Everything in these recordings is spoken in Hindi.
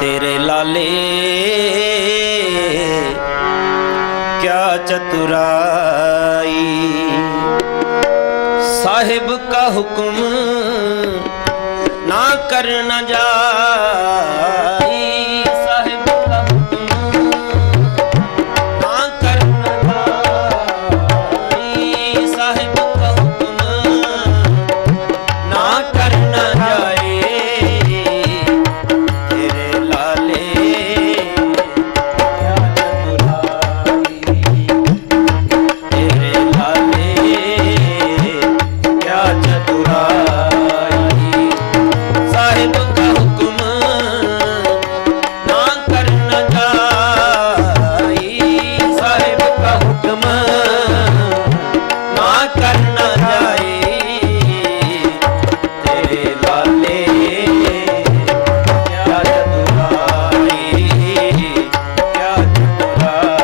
तेरे लाले क्या चतुराई, साहिब का हुक्म ना करना जाई, साहिब का हुक्म ना करना जाई, साहिब का हुक्म ना करना जाए। तेरे लाले क्या चतुराई, तेरे लाले क्या चतुराई, साहिब का हुक्म ना करना जाई, साहिब का हुक्म ना करना जाए। तेरे लाले क्या चतुराई, क्या चतुराई।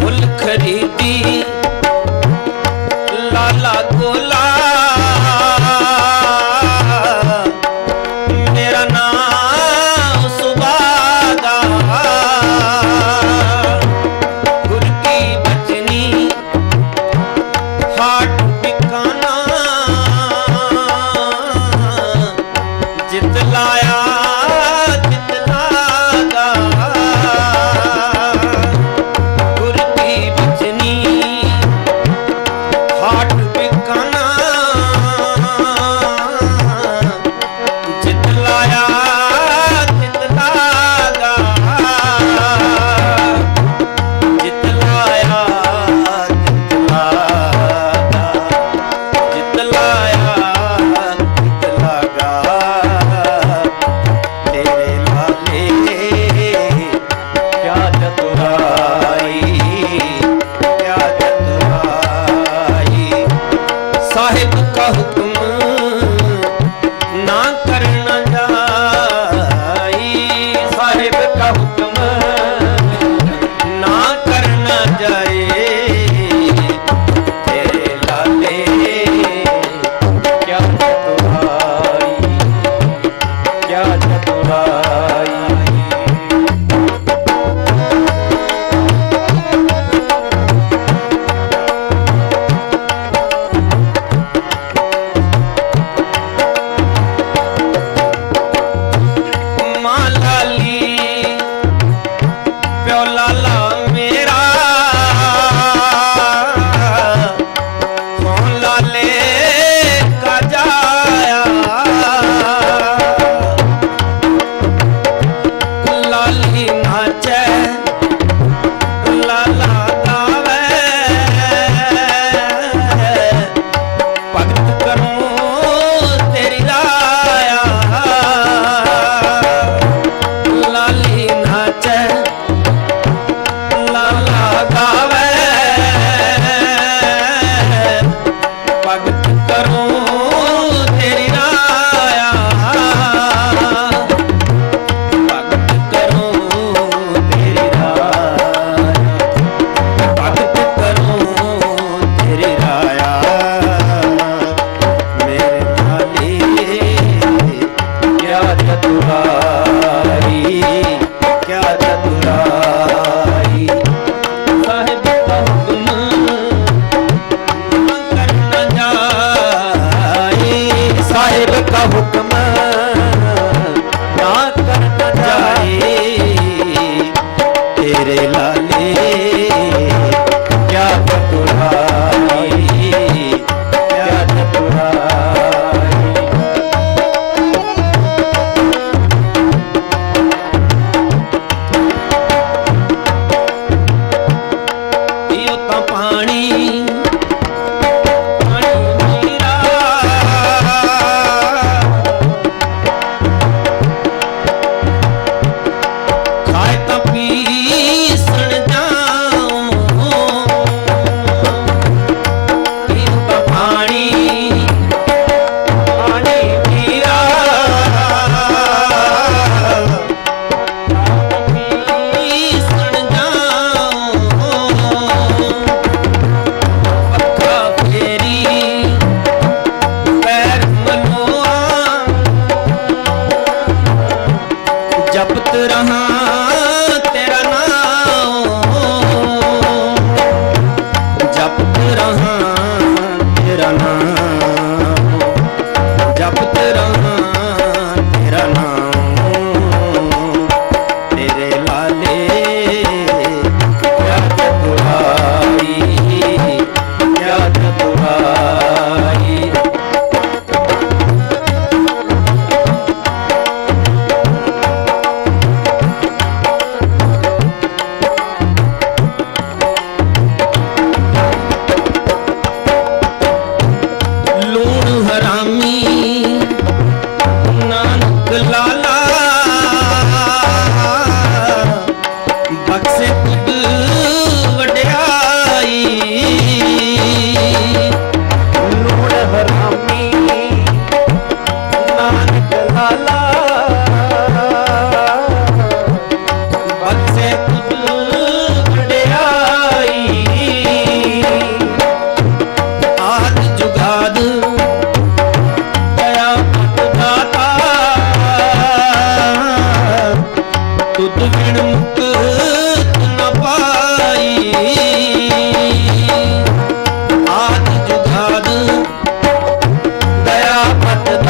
मुल्क खरीदी लाला गोला, मेरा नाम सुबादा, गुर की बचनी हाट बिकाना, जितलाया जितलागा, गुर की बचनी हाट बिकाना, जितलाया जितलागा, जितलाया जितलागा, जितलाया जितलागा। तेरे लाले क्या चतुराई, क्या चतुराई, साहिब का हुक्म ना करना जाई, साहिब का हुक्म ना करना जाए। तेरे लाले क्या चतुराई, क्या चतुराई। माँ लाली प्यो लाला मेरा, कौन लाले का जाया, लाली नाचे लाला गावे, भगत करूं तेरी राया, लाली नाचे लाला गावे, भगत करूं तेरी राया, भगत करूं तेरी राया, भगत करूं तेरी राया। मेरे लाले क्या चतुराई, क्या चतुराई, साहिब का हुक्म ना करना जाए, साहिब का हुक्म ना करना जाए। तेरे लाले क्या चतुराई, क्या चतुराई। पियो ता पानी पानी मीरा,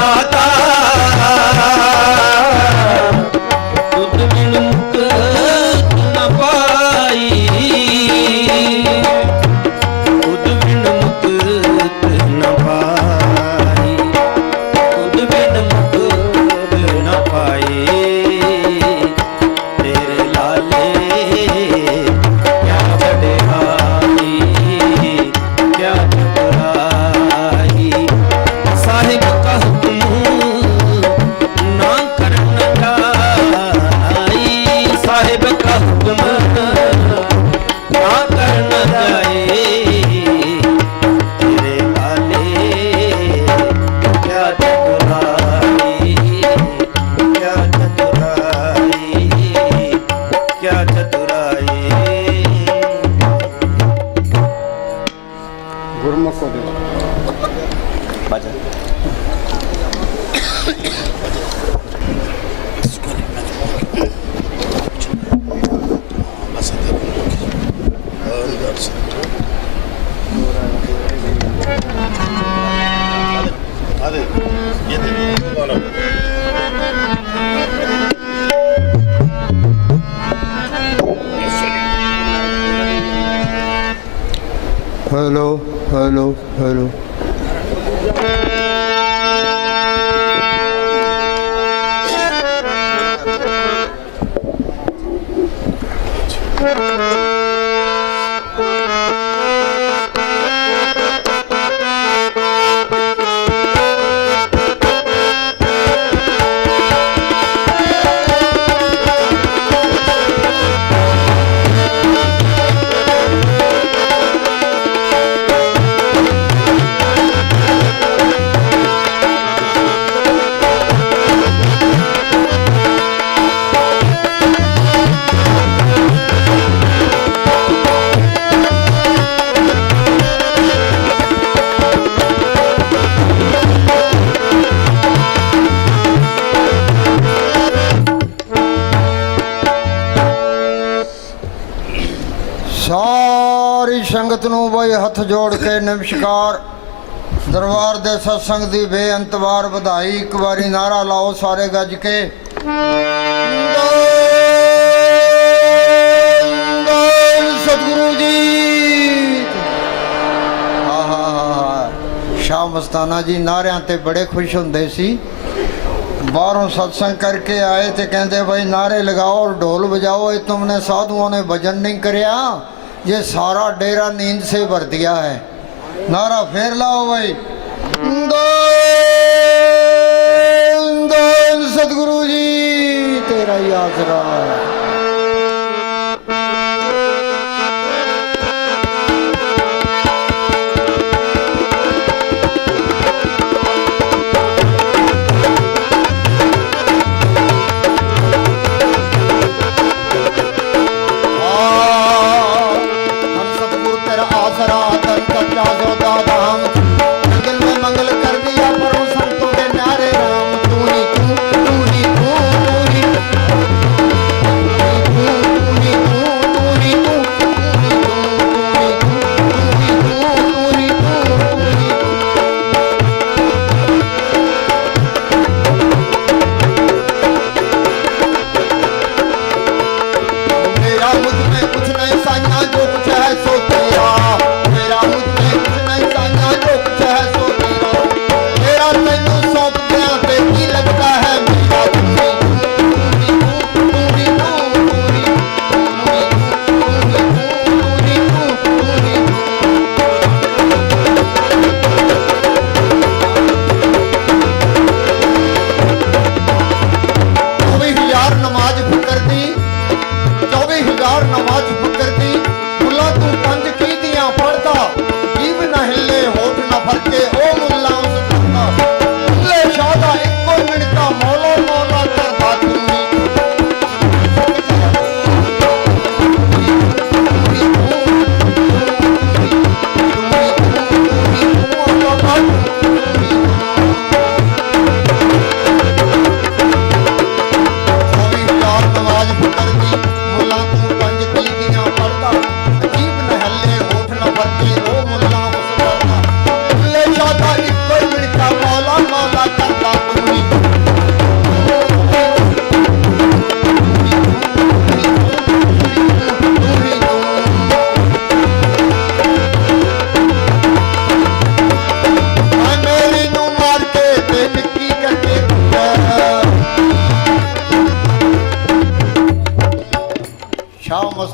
दाता तुद बिन मुक्त न पाई तुद बिन मुक्त न पाई तुद बिन मुक्त न पाई तेरे लाले क्या बड़ाई क्या चतुराई साहिब का हुक्म ना करना जाई साहिब का हुक्म ना करना जाए तेरे लाले क्या चतुराई क्या चतुराई क्या चतुराई गुरमुख को दे बाजा हेलो हेलो हेलो सारी संगत नूं बई हथ जोड़ के नमस्कार दरबार दे सत्संग दी बेअंत वार बधाई एक बारी नारा लाओ सारे गज के सतगुरु जी शाह मस्ताना जी नारियां ते बड़े खुश हुंदे सी बाहरों सत्संग करके आए थे कहते भाई नारे लगाओ और ढोल बजाओ ये तुमने साधुओं ने भजन नहीं करया ये सारा डेरा नींद से भर दिया है नारा फेर लाओ भाई सतगुरु जी तेरा ही आसरा है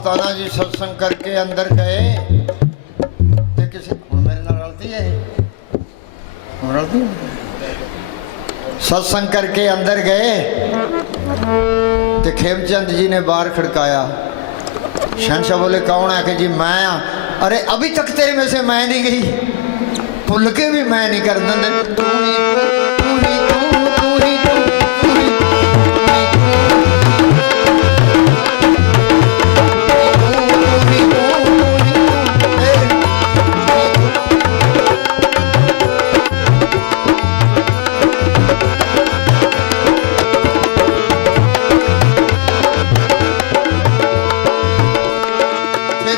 मस्ताना जी सत्संग करके अंदर गए ते किसी मेरे नाल रलती है रलती सत्संग करके अंदर गए तो खेमचंद जी ने बाहर खड़काया। शहनशाह बोले कौन है? कि जी मैं हाँ। अरे अभी तक तेरे में से मैं नहीं गई, भुल के भी मैं नहीं कर देंगे। तू ही तू ही तू तू ही तू तू ही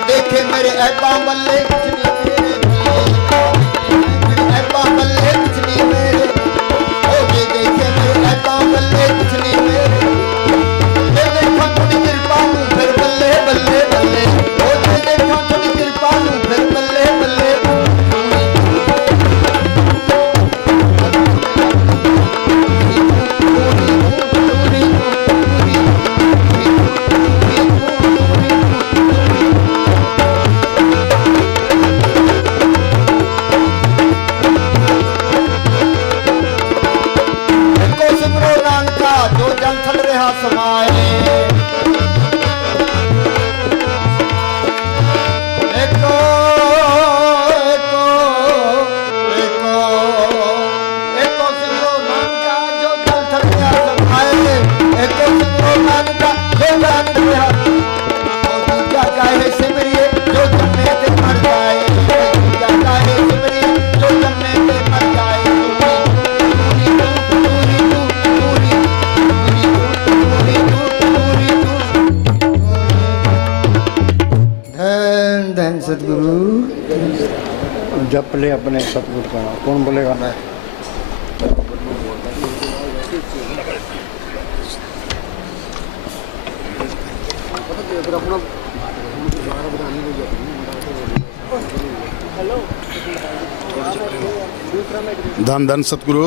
देखे मेरे ऐबा बल्ले कुछ नहीं मेरे ऐबा बल्ले कुछ नहीं मेरे ओ ये देखे मेरे ऐबा बल्ले कुछ नहीं मेरे ये देखा थोड़ी कृपा नूं फिर बल्ले बल्ले बल्ले ओ ये देखा थोड़ी कृपा नूं फिर बल्ले बल्ले समाए एको एको एको एको सिमरो नानका जो जल थल गया समाए एको सिमरो नानका जो जान गया और क्या काहे सिमरिए जो जन्मे ते मर जाए क्या काहे सिमरिए जो जन्मे ते मर जाए धन सतगुरु जप ले अपने सतगुरु का नाम। कौन बोलेगा? मैं। धन धन सतगुरु।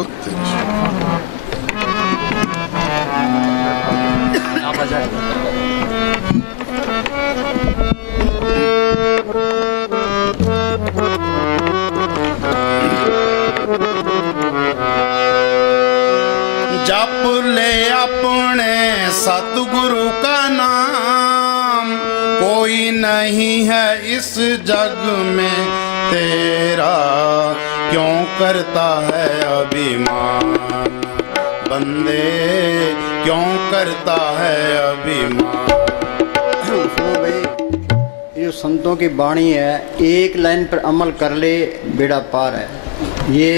जप ले अपने सतगुरु का नाम, कोई नहीं है इस जग में तेरा, क्यों करता है अभिमान बंदे, क्यों करता है अभिमान। सुनो भाई, ये संतों की वाणी है, एक लाइन पर अमल कर ले बेड़ा पार है। ये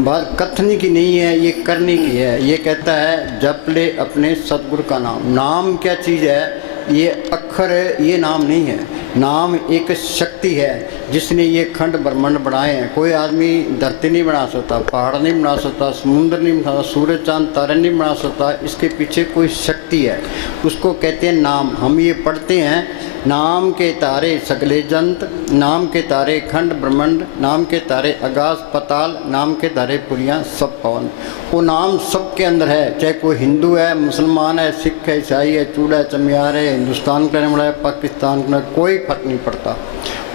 बात कथनी की नहीं है, ये करने की है। ये कहता है जप ले अपने सतगुरु का नाम। नाम क्या चीज़ है? ये अक्षर है, ये नाम नहीं है। नाम एक शक्ति है जिसने ये खंड ब्रह्मांड बनाए हैं। कोई आदमी धरती नहीं बना सकता, पहाड़ नहीं बना सकता, समुद्र नहीं बना सकता, सूरज चांद तारे नहीं बना सकता। इसके पीछे कोई शक्ति है, उसको कहते हैं नाम। हम ये पढ़ते हैं, नाम के तारे सगले जंत, नाम के तारे खंड ब्रह्मांड, नाम के तारे आकाश पताल, नाम के तारे पुरियाँ सब पवन। वो नाम सबके अंदर है, चाहे कोई हिंदू है, मुसलमान है, सिख है, ईसाई है, चूड़ा है, चमियार है, हिंदुस्तान का रहने वाला है, पाकिस्तान का, कोई फर्क नहीं पड़ता।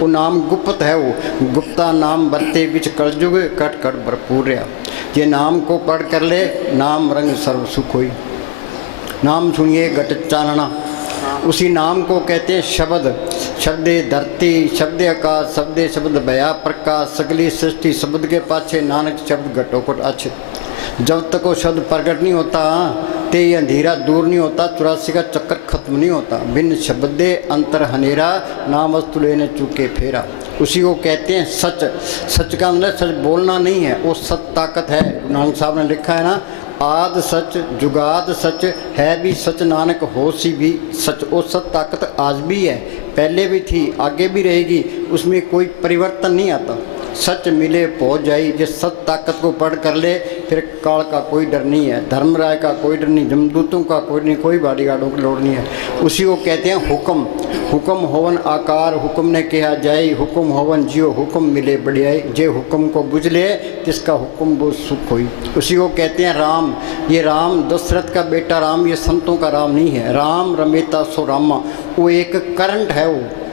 वो नाम गुप्त है, वो गुप्ता नाम बरते बिच कलयुग कट कट भरपूर। ये नाम को पढ़ कर ले, नाम रंग सर्व सुख होई। नाम सुनिए घट चानना, उसी नाम को कहते हैं शब्द। शब्दे धरती, शब्दे आकाश, शब्दे शब्द भया प्रकाश, सगली सृष्टि शब्द के पाछे नानक शब्द घटोघट अच्छे। जब तक वो शब्द प्रकट नहीं होता ते ये अंधेरा दूर नहीं होता, 84 का चक्कर खत्म नहीं होता। बिन शब्दे अंतर हनेरा, नाम वस्तु लेने चुके फेरा। उसी को कहते हैं सच। सच का अंदर सच बोलना नहीं है, वो सच ताकत है। नानक साहब ने लिखा है ना, आद सच जुगाद सच है भी सच, नानक होशी भी सच। वो सच ताकत आज भी है, पहले भी थी, आगे भी रहेगी, उसमें कोई परिवर्तन नहीं आता। सच मिले पहुँच जाई। जिस सच ताकत को पढ़ कर ले, फिर काल का कोई डर नहीं है, धर्मराय का कोई डर नहीं, जमदूतों का कोई नहीं, कोई बॉडीगार्डों की लोड़ नहीं है। उसी को कहते हैं हुक्म। हुक्म होवन आकार, हुक्म ने कहा जाए, हुक्म होवन जियो, हुक्म मिले बढ़ियाई, जे हुक्म को बुझले तिसका हुक्म वो सुख होई। उसी को कहते हैं राम। ये राम दशरथ का बेटा राम, ये संतों का राम नहीं है। राम रमेता सो रामा, वो एक करंट है,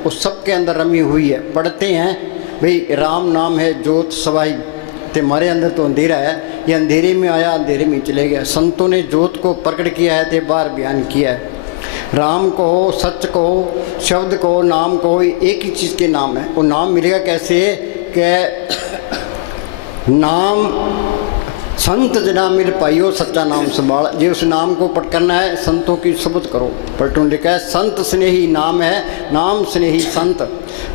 वो सबके अंदर रमी हुई है। पढ़ते हैं भाई राम नाम है ज्योत सवाई, तो हमारे अंदर तो अंधेरा है, ये अंधेरे में आया अंधेरे में चले गया। संतों ने ज्योत को प्रकट किया है, तो बार बयान किया है। राम कहो, सच कहो, शब्द कहो, नाम कहो, एक ही चीज़ के नाम है। वो नाम मिलेगा कैसे कि नाम संत जना मिल पाइयो सच्चा नाम संभाल। जे उस नाम को पट करना है, संतों की शब्द करो। पलटून लिखा है संत स्नेही नाम है, नाम स्नेही संत,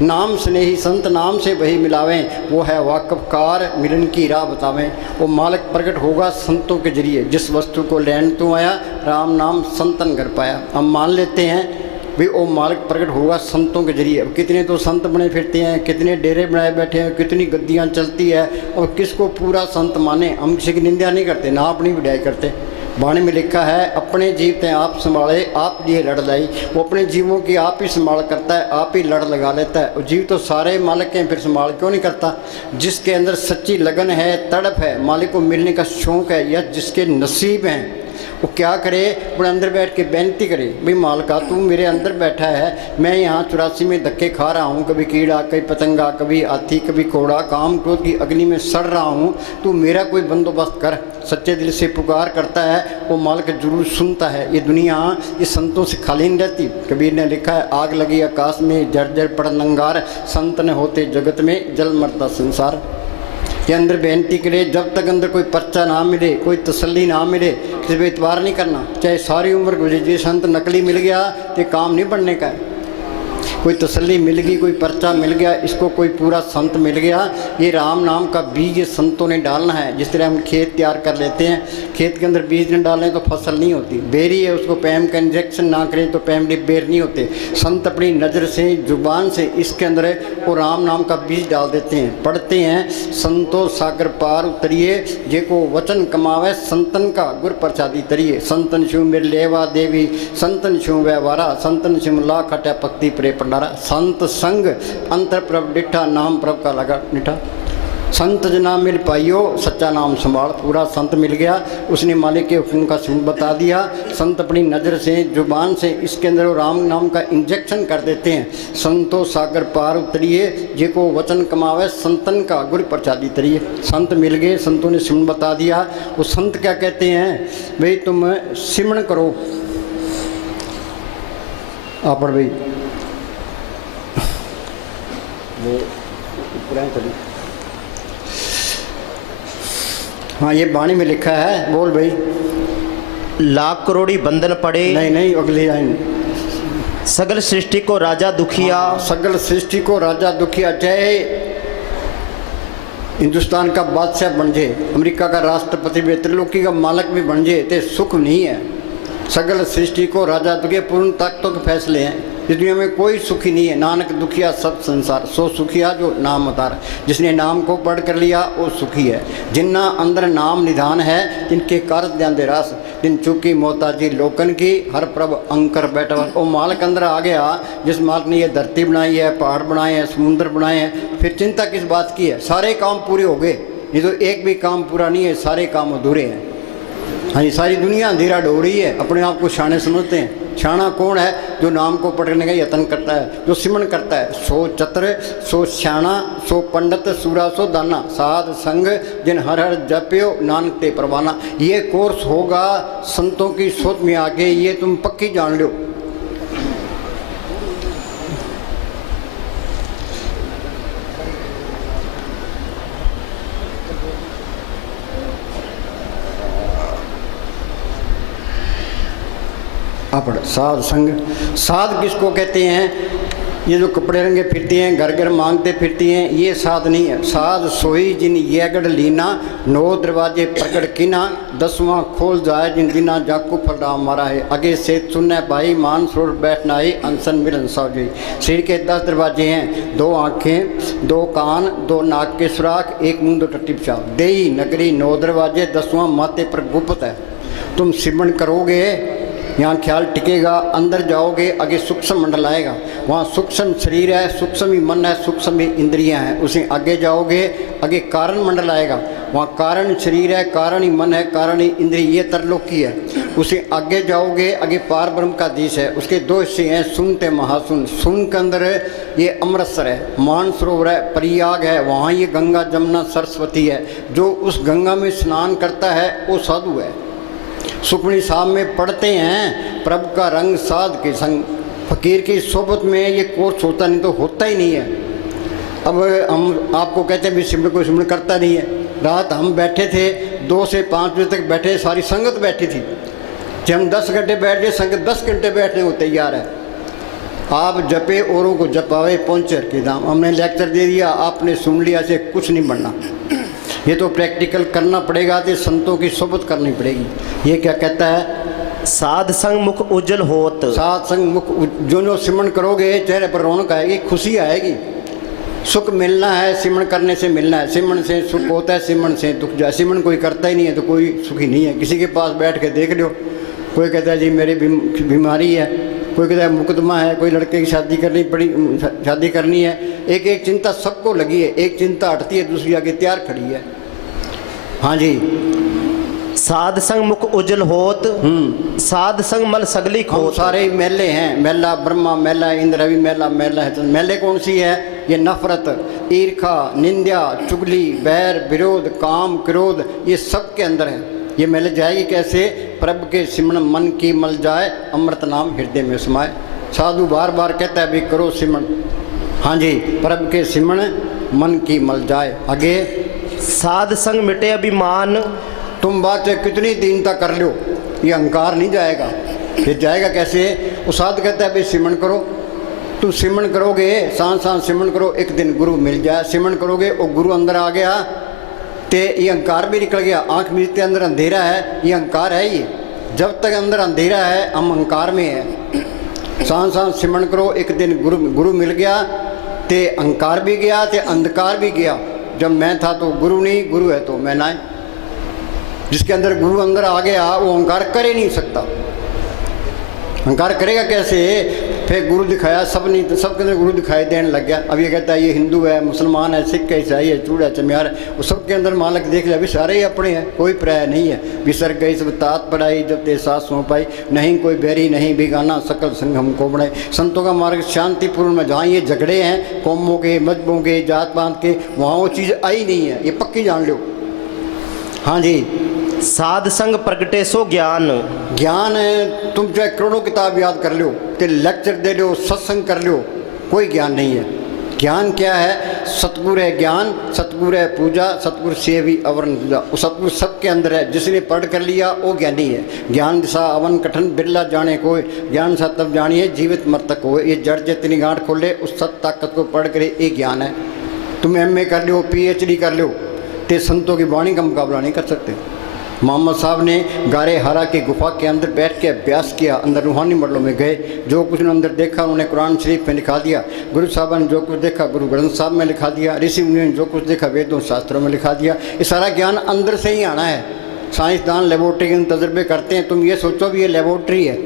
नाम स्नेही संत, नाम से वही मिलावें, वो है वाकफकार, मिलन की राह बतावें। वो मालिक प्रकट होगा संतों के जरिए, जिस वस्तु को लेन तू आया, राम नाम संतन कर पाया। हम मान लेते हैं भाई वो मालिक प्रकट होगा संतों के जरिए। अब कितने तो संत बने फिरते हैं, कितने डेरे बनाए बैठे हैं, कितनी गद्दियाँ चलती है, और किसको पूरा संत माने। हम किसी की निंदा नहीं करते, ना अपनी विदाई करते। वाणी में लिखा है अपने जीव ते आप संभाले, आप लिए लड़ लाई। वो अपने जीवों की आप ही संभाल करता है, आप ही लड़ लगा लेता है। जीव तो सारे मालिक हैं, फिर संभाल क्यों नहीं करता। जिसके अंदर सच्ची लगन है, तड़प है, मालिक को मिलने का शौक़ है, या जिसके नसीब हैं, वो क्या करे, अपने अंदर बैठ के बेनती करे, भाई मालिका तू मेरे अंदर बैठा है, मैं यहाँ 84 में धक्के खा रहा हूँ, कभी कीड़ा, कभी पतंगा, कभी हाथी, कभी घोड़ा, काम क्रोध की अग्नि में सड़ रहा हूँ, तू मेरा कोई बंदोबस्त कर। सच्चे दिल से पुकार करता है, वो मालिक जरूर सुनता है। ये दुनिया ये संतों से खाली नहीं रहती। कबीर ने लिखा है आग लगी आकाश में, जड़ जड़ पड़ नंगार, संत न होते जगत में, जल मरता संसार। के अंदर बेनती करे, जब तक अंदर कोई पर्चा ना मिले, कोई तसल्ली ना मिले, किसी पर इतबार नहीं करना। चाहे सारी उम्र गुजर जाए, संत नकली मिल गया तो काम नहीं बनने का है। कोई तसल्ली मिल गई, कोई पर्चा मिल गया, इसको कोई पूरा संत मिल गया, ये राम नाम का बीज संतों ने डालना है। जिस तरह हम खेत तैयार कर लेते हैं, खेत के अंदर बीज न डालें तो फसल नहीं होती। बेरी है, उसको पैम का इंजेक्शन ना करें तो पैम बेर नहीं होते। संत अपनी नज़र से, जुबान से इसके अंदर वो राम नाम का बीज डाल देते हैं। पढ़ते हैं संतो सागर पार उतरिए, जे को वचन कमावे, संतन का गुर प्रसादी तरिए। संतन शिव मेर लेवा देवी, संतन शिव व्यवहारा, संतन शिव ला खटा पक्ति प्रे पंडारा। संत संग अंतर प्रभ डिठा, नाम प्रभ का लगा निठा। संत जना मिल पाइयो सच्चा नाम संभाल। पूरा संत मिल गया, उसने मालिक के हुक्म का सुन बता दिया। संत अपनी नज़र से, जुबान से इसके अंदर राम नाम का इंजेक्शन कर देते हैं। संतो सागर पार उतरिए, जे को वचन कमावे, संतन का गुर प्रसादी तरिए। संत मिल गए, संतों ने सुन बता दिया। वो संत क्या कहते हैं, भाई तुम सिमरण करो। आप भाई वो चली, हाँ ये वाणी में लिखा है, बोल भाई। लाख करोड़ी बंधन पड़े, नहीं नहीं अगली लाइन। सगल सृष्टि को राजा दुखिया, सगल सृष्टि को राजा दुखिया। चाहे हिंदुस्तान का बादशाह बन जाए, अमेरिका का राष्ट्रपति भी, त्रिलोकी का मालिक भी बन जाए, तो सुख नहीं है। सगल सृष्टि को राजा दुखिया, पूर्ण ताकतों के फैसले हैं। इस दुनिया में कोई सुखी नहीं है। नानक दुखिया सब संसार, सो सुखिया जो नाम उतार। जिसने नाम को पढ़ कर लिया वो सुखी है। जिन्ना अंदर नाम निधान है, जिनके कारत ध्यान दे रास, जिन चुकी मोहताजी लोकन की, हर प्रभ अंकर बैठा। वो मालिक अंदर आ गया, जिस मालिक ने ये धरती बनाई है, पहाड़ बनाए हैं, समुद्र बनाए हैं, फिर चिंता किस बात की है। सारे काम पूरे हो गए, ये तो एक भी काम पूरा नहीं है, सारे काम अधूरे हैं। हाँ जी, सारी दुनिया अंधेरा ढो रही है, अपने आप को शाणे समझते हैं। शाणा कौन है, जो नाम को पढ़ने का यत्न करता है, जो सिमरण करता है। सो चतुर सो श्याणा, सो पंडित सूरा सो दाना, साध संग जिन हर हर जप्यो, नानक ते परवाना। ये कोर्स होगा संतों की सोच में आगे, ये तुम पक्की जान लो। साध संग, साध किसको कहते हैं, ये जो कपड़े रंगे फिरती हैं, घर घर मांगते फिरती हैं, ये साध नहीं है। साध सोई जिन ये गढ़ लीना, 9 दरवाजे प्रगट कीना, 10वां खोल जाए जिन दिना जाकू फलराम मारा है। आगे से सुनने भाई मान सरोवर बैठना ही अनसन मिलन सावजी। शरीर के 10 दरवाजे हैं, 2 आँखें, 2 कान, 2 नाक के सुराख, 1 मुंह, 2 टट्टी पेशाब। देई नगरी 9 दरवाजे, 10वां माथे पर गुप्त है। तुम सिमरन करोगे यहाँ ख्याल टिकेगा, अंदर जाओगे आगे सूक्ष्म मंडल आएगा, वहाँ सूक्ष्म शरीर है, सूक्ष्म ही मन है, सूक्ष्म ही इंद्रियाँ हैं। उसे आगे जाओगे आगे कारण मंडल आएगा, वहाँ कारण शरीर है, कारण ही मन है, कारण ही इंद्रिय, ये तरलोकी है। उसे आगे जाओगे आगे पार ब्रह्म का देश है। उसके 2 हिस्से हैं, सुनते महासुन। सुन के अंदर ये अमृतसर है, मानसरोवर है, प्रयाग है, वहाँ ये गंगा जमुना सरस्वती है। जो उस गंगा में स्नान करता है वो साधु है। सुखमनी साहब में पढ़ते हैं, प्रभु का रंग साध के संग। फकीर की सोबत में ये कोर्स होता नहीं तो होता ही नहीं है। अब हम आपको कहते हैं भी सिमरन कोई सिमरन करता नहीं है। रात हम बैठे थे 2 से 5 बजे तक बैठे, सारी संगत बैठी थी। जब हम 10 घंटे बैठ गए, संगत 10 घंटे बैठने को तैयार है। आप जपे औरों को जपावे पहुँचे के दाम। हमने लेक्चर दे दिया, आपने सुन लिया, से कुछ नहीं बनना। ये तो प्रैक्टिकल करना पड़ेगा, तो संतों की सोबत करनी पड़ेगी। ये क्या कहता है, साध संग मुख उज्जवल होत। साध संग मुख, जो सिमरन करोगे चेहरे पर रौनक आएगी, खुशी आएगी। सुख मिलना है, सिमरन करने से मिलना है। सिमरन से सुख होता है, सिमरन से दुख जाए। सिमरन कोई करता ही नहीं है तो कोई सुखी नहीं है। किसी के पास बैठ के देख लो, कोई कहता है जी मेरी बीमारी है, कोई कहता है मुकदमा है, कोई लड़के की शादी करनी है। एक एक चिंता सबको लगी है, एक चिंता हटती है दूसरी आगे तैयार खड़ी है। हाँ जी, साध संग मुख उज्जवल होत, साध संग मल सगली हम खोत। सारे ही मेले हैं, मेला ब्रह्मा, मेला इंद्र, रवि मेला, मेला है। तो मेले कौन सी है, ये नफरत, ईर्खा, निंदा, चुगली, बैर, विरोध, काम, क्रोध, ये सब के अंदर है। ये मेले जाएगी कैसे, प्रभु के सिमरन मन की मल जाए, अमृत नाम हृदय में समाए। साधु बार बार कहता है भी करो सिमरन। हाँ जी, प्रभु के सिमरन मन की मल जाए। आगे, साध संग मिटे अभिमान। तुम बात कितनी दीनता कर लो, ये अहंकार नहीं जाएगा। ये जाएगा कैसे, वो साध कहता है भाई सिमरन करो। तुम सिमरन करोगे, सांस सांस सिमरन करो, एक दिन गुरु मिल जाए। सिमरन करोगे वो गुरु अंदर आ गया, तो ये अहंकार भी निकल गया। आँख मीचते अंदर अंधेरा है, ये अहंकार है। ये जब तक अंदर अंधेरा है हम अहंकार में है। सांस सांस सिमरन करो, एक दिन गुरु मिल गया, तो अहंकार भी गया, तो अंधकार भी गया। जब मैं था तो गुरु नहीं, गुरु है तो मैं ना। जिसके अंदर गुरु अंदर आ गया वो अहंकार कर ही नहीं सकता। अहंकार करेगा कैसे, फिर गुरु दिखाया, सब नहीं तो सबके अंदर गुरु दिखाई देने लग गया। अब ये कहता है ये हिंदू है, मुसलमान है, सिख है, ईसाई है, चूड़ा चमियार है, वो सबके अंदर मालक देख लिया, अभी सारे ही अपने हैं, कोई प्राय नहीं है। विसर गई सब तात पढ़ाई, जब ते साथ सौं पाई, नहीं कोई बैरी नहीं बिगाना, सकल संग हमको बढ़ाए। संतों का मार्ग शांतिपूर्ण में, जहाँ ये झगड़े हैं कौमों के, मजहबों के, जात पात के, वहाँ वो चीज़ आई नहीं है, ये पक्की जान लो। हाँ जी, साध संग प्रगटे सो ज्ञान। ज्ञान है, तुम चाहे करोड़ों किताब याद कर लो, ते लेक्चर दे लो, सत्संग कर लो, कोई ज्ञान नहीं है। ज्ञान क्या है, सतगुरु है ज्ञान, सतगुरु है पूजा, सतगुरु से भी अवरण पूजा। वो सतगुरु सबके अंदर है, जिसने पढ़ कर लिया वो ज्ञानी है। ज्ञान दिशा अवन कठन बिरला जाने कोई, ज्ञान सा तब जानिए जीवित मर्तक हो। ये जड़ जितनी गांठ खोले उस सत ताकत को पढ़ करे, ये ज्ञान है। तुम MA कर लो, PhD कर लो, ते संतों की वाणी का मुकाबला नहीं कर सकते। मोहम्मद साहब ने गारे हरा की गुफा के अंदर बैठ के अभ्यास किया, अंदर रूहानी मंडलों में गए, जो कुछ उन्होंने अंदर देखा उन्होंने कुरान शरीफ में लिखा दिया। गुरु साहब ने जो कुछ देखा गुरु ग्रंथ साहब में लिखा दिया। ऋषि मुनि ने जो कुछ देखा वेदों शास्त्रों में लिखा दिया। ये सारा ज्ञान अंदर से ही आना है। साइंसदान लेबोरेटरी के तजर्बे करते हैं, तुम ये सोचो भी ये लेबोरेटरी है,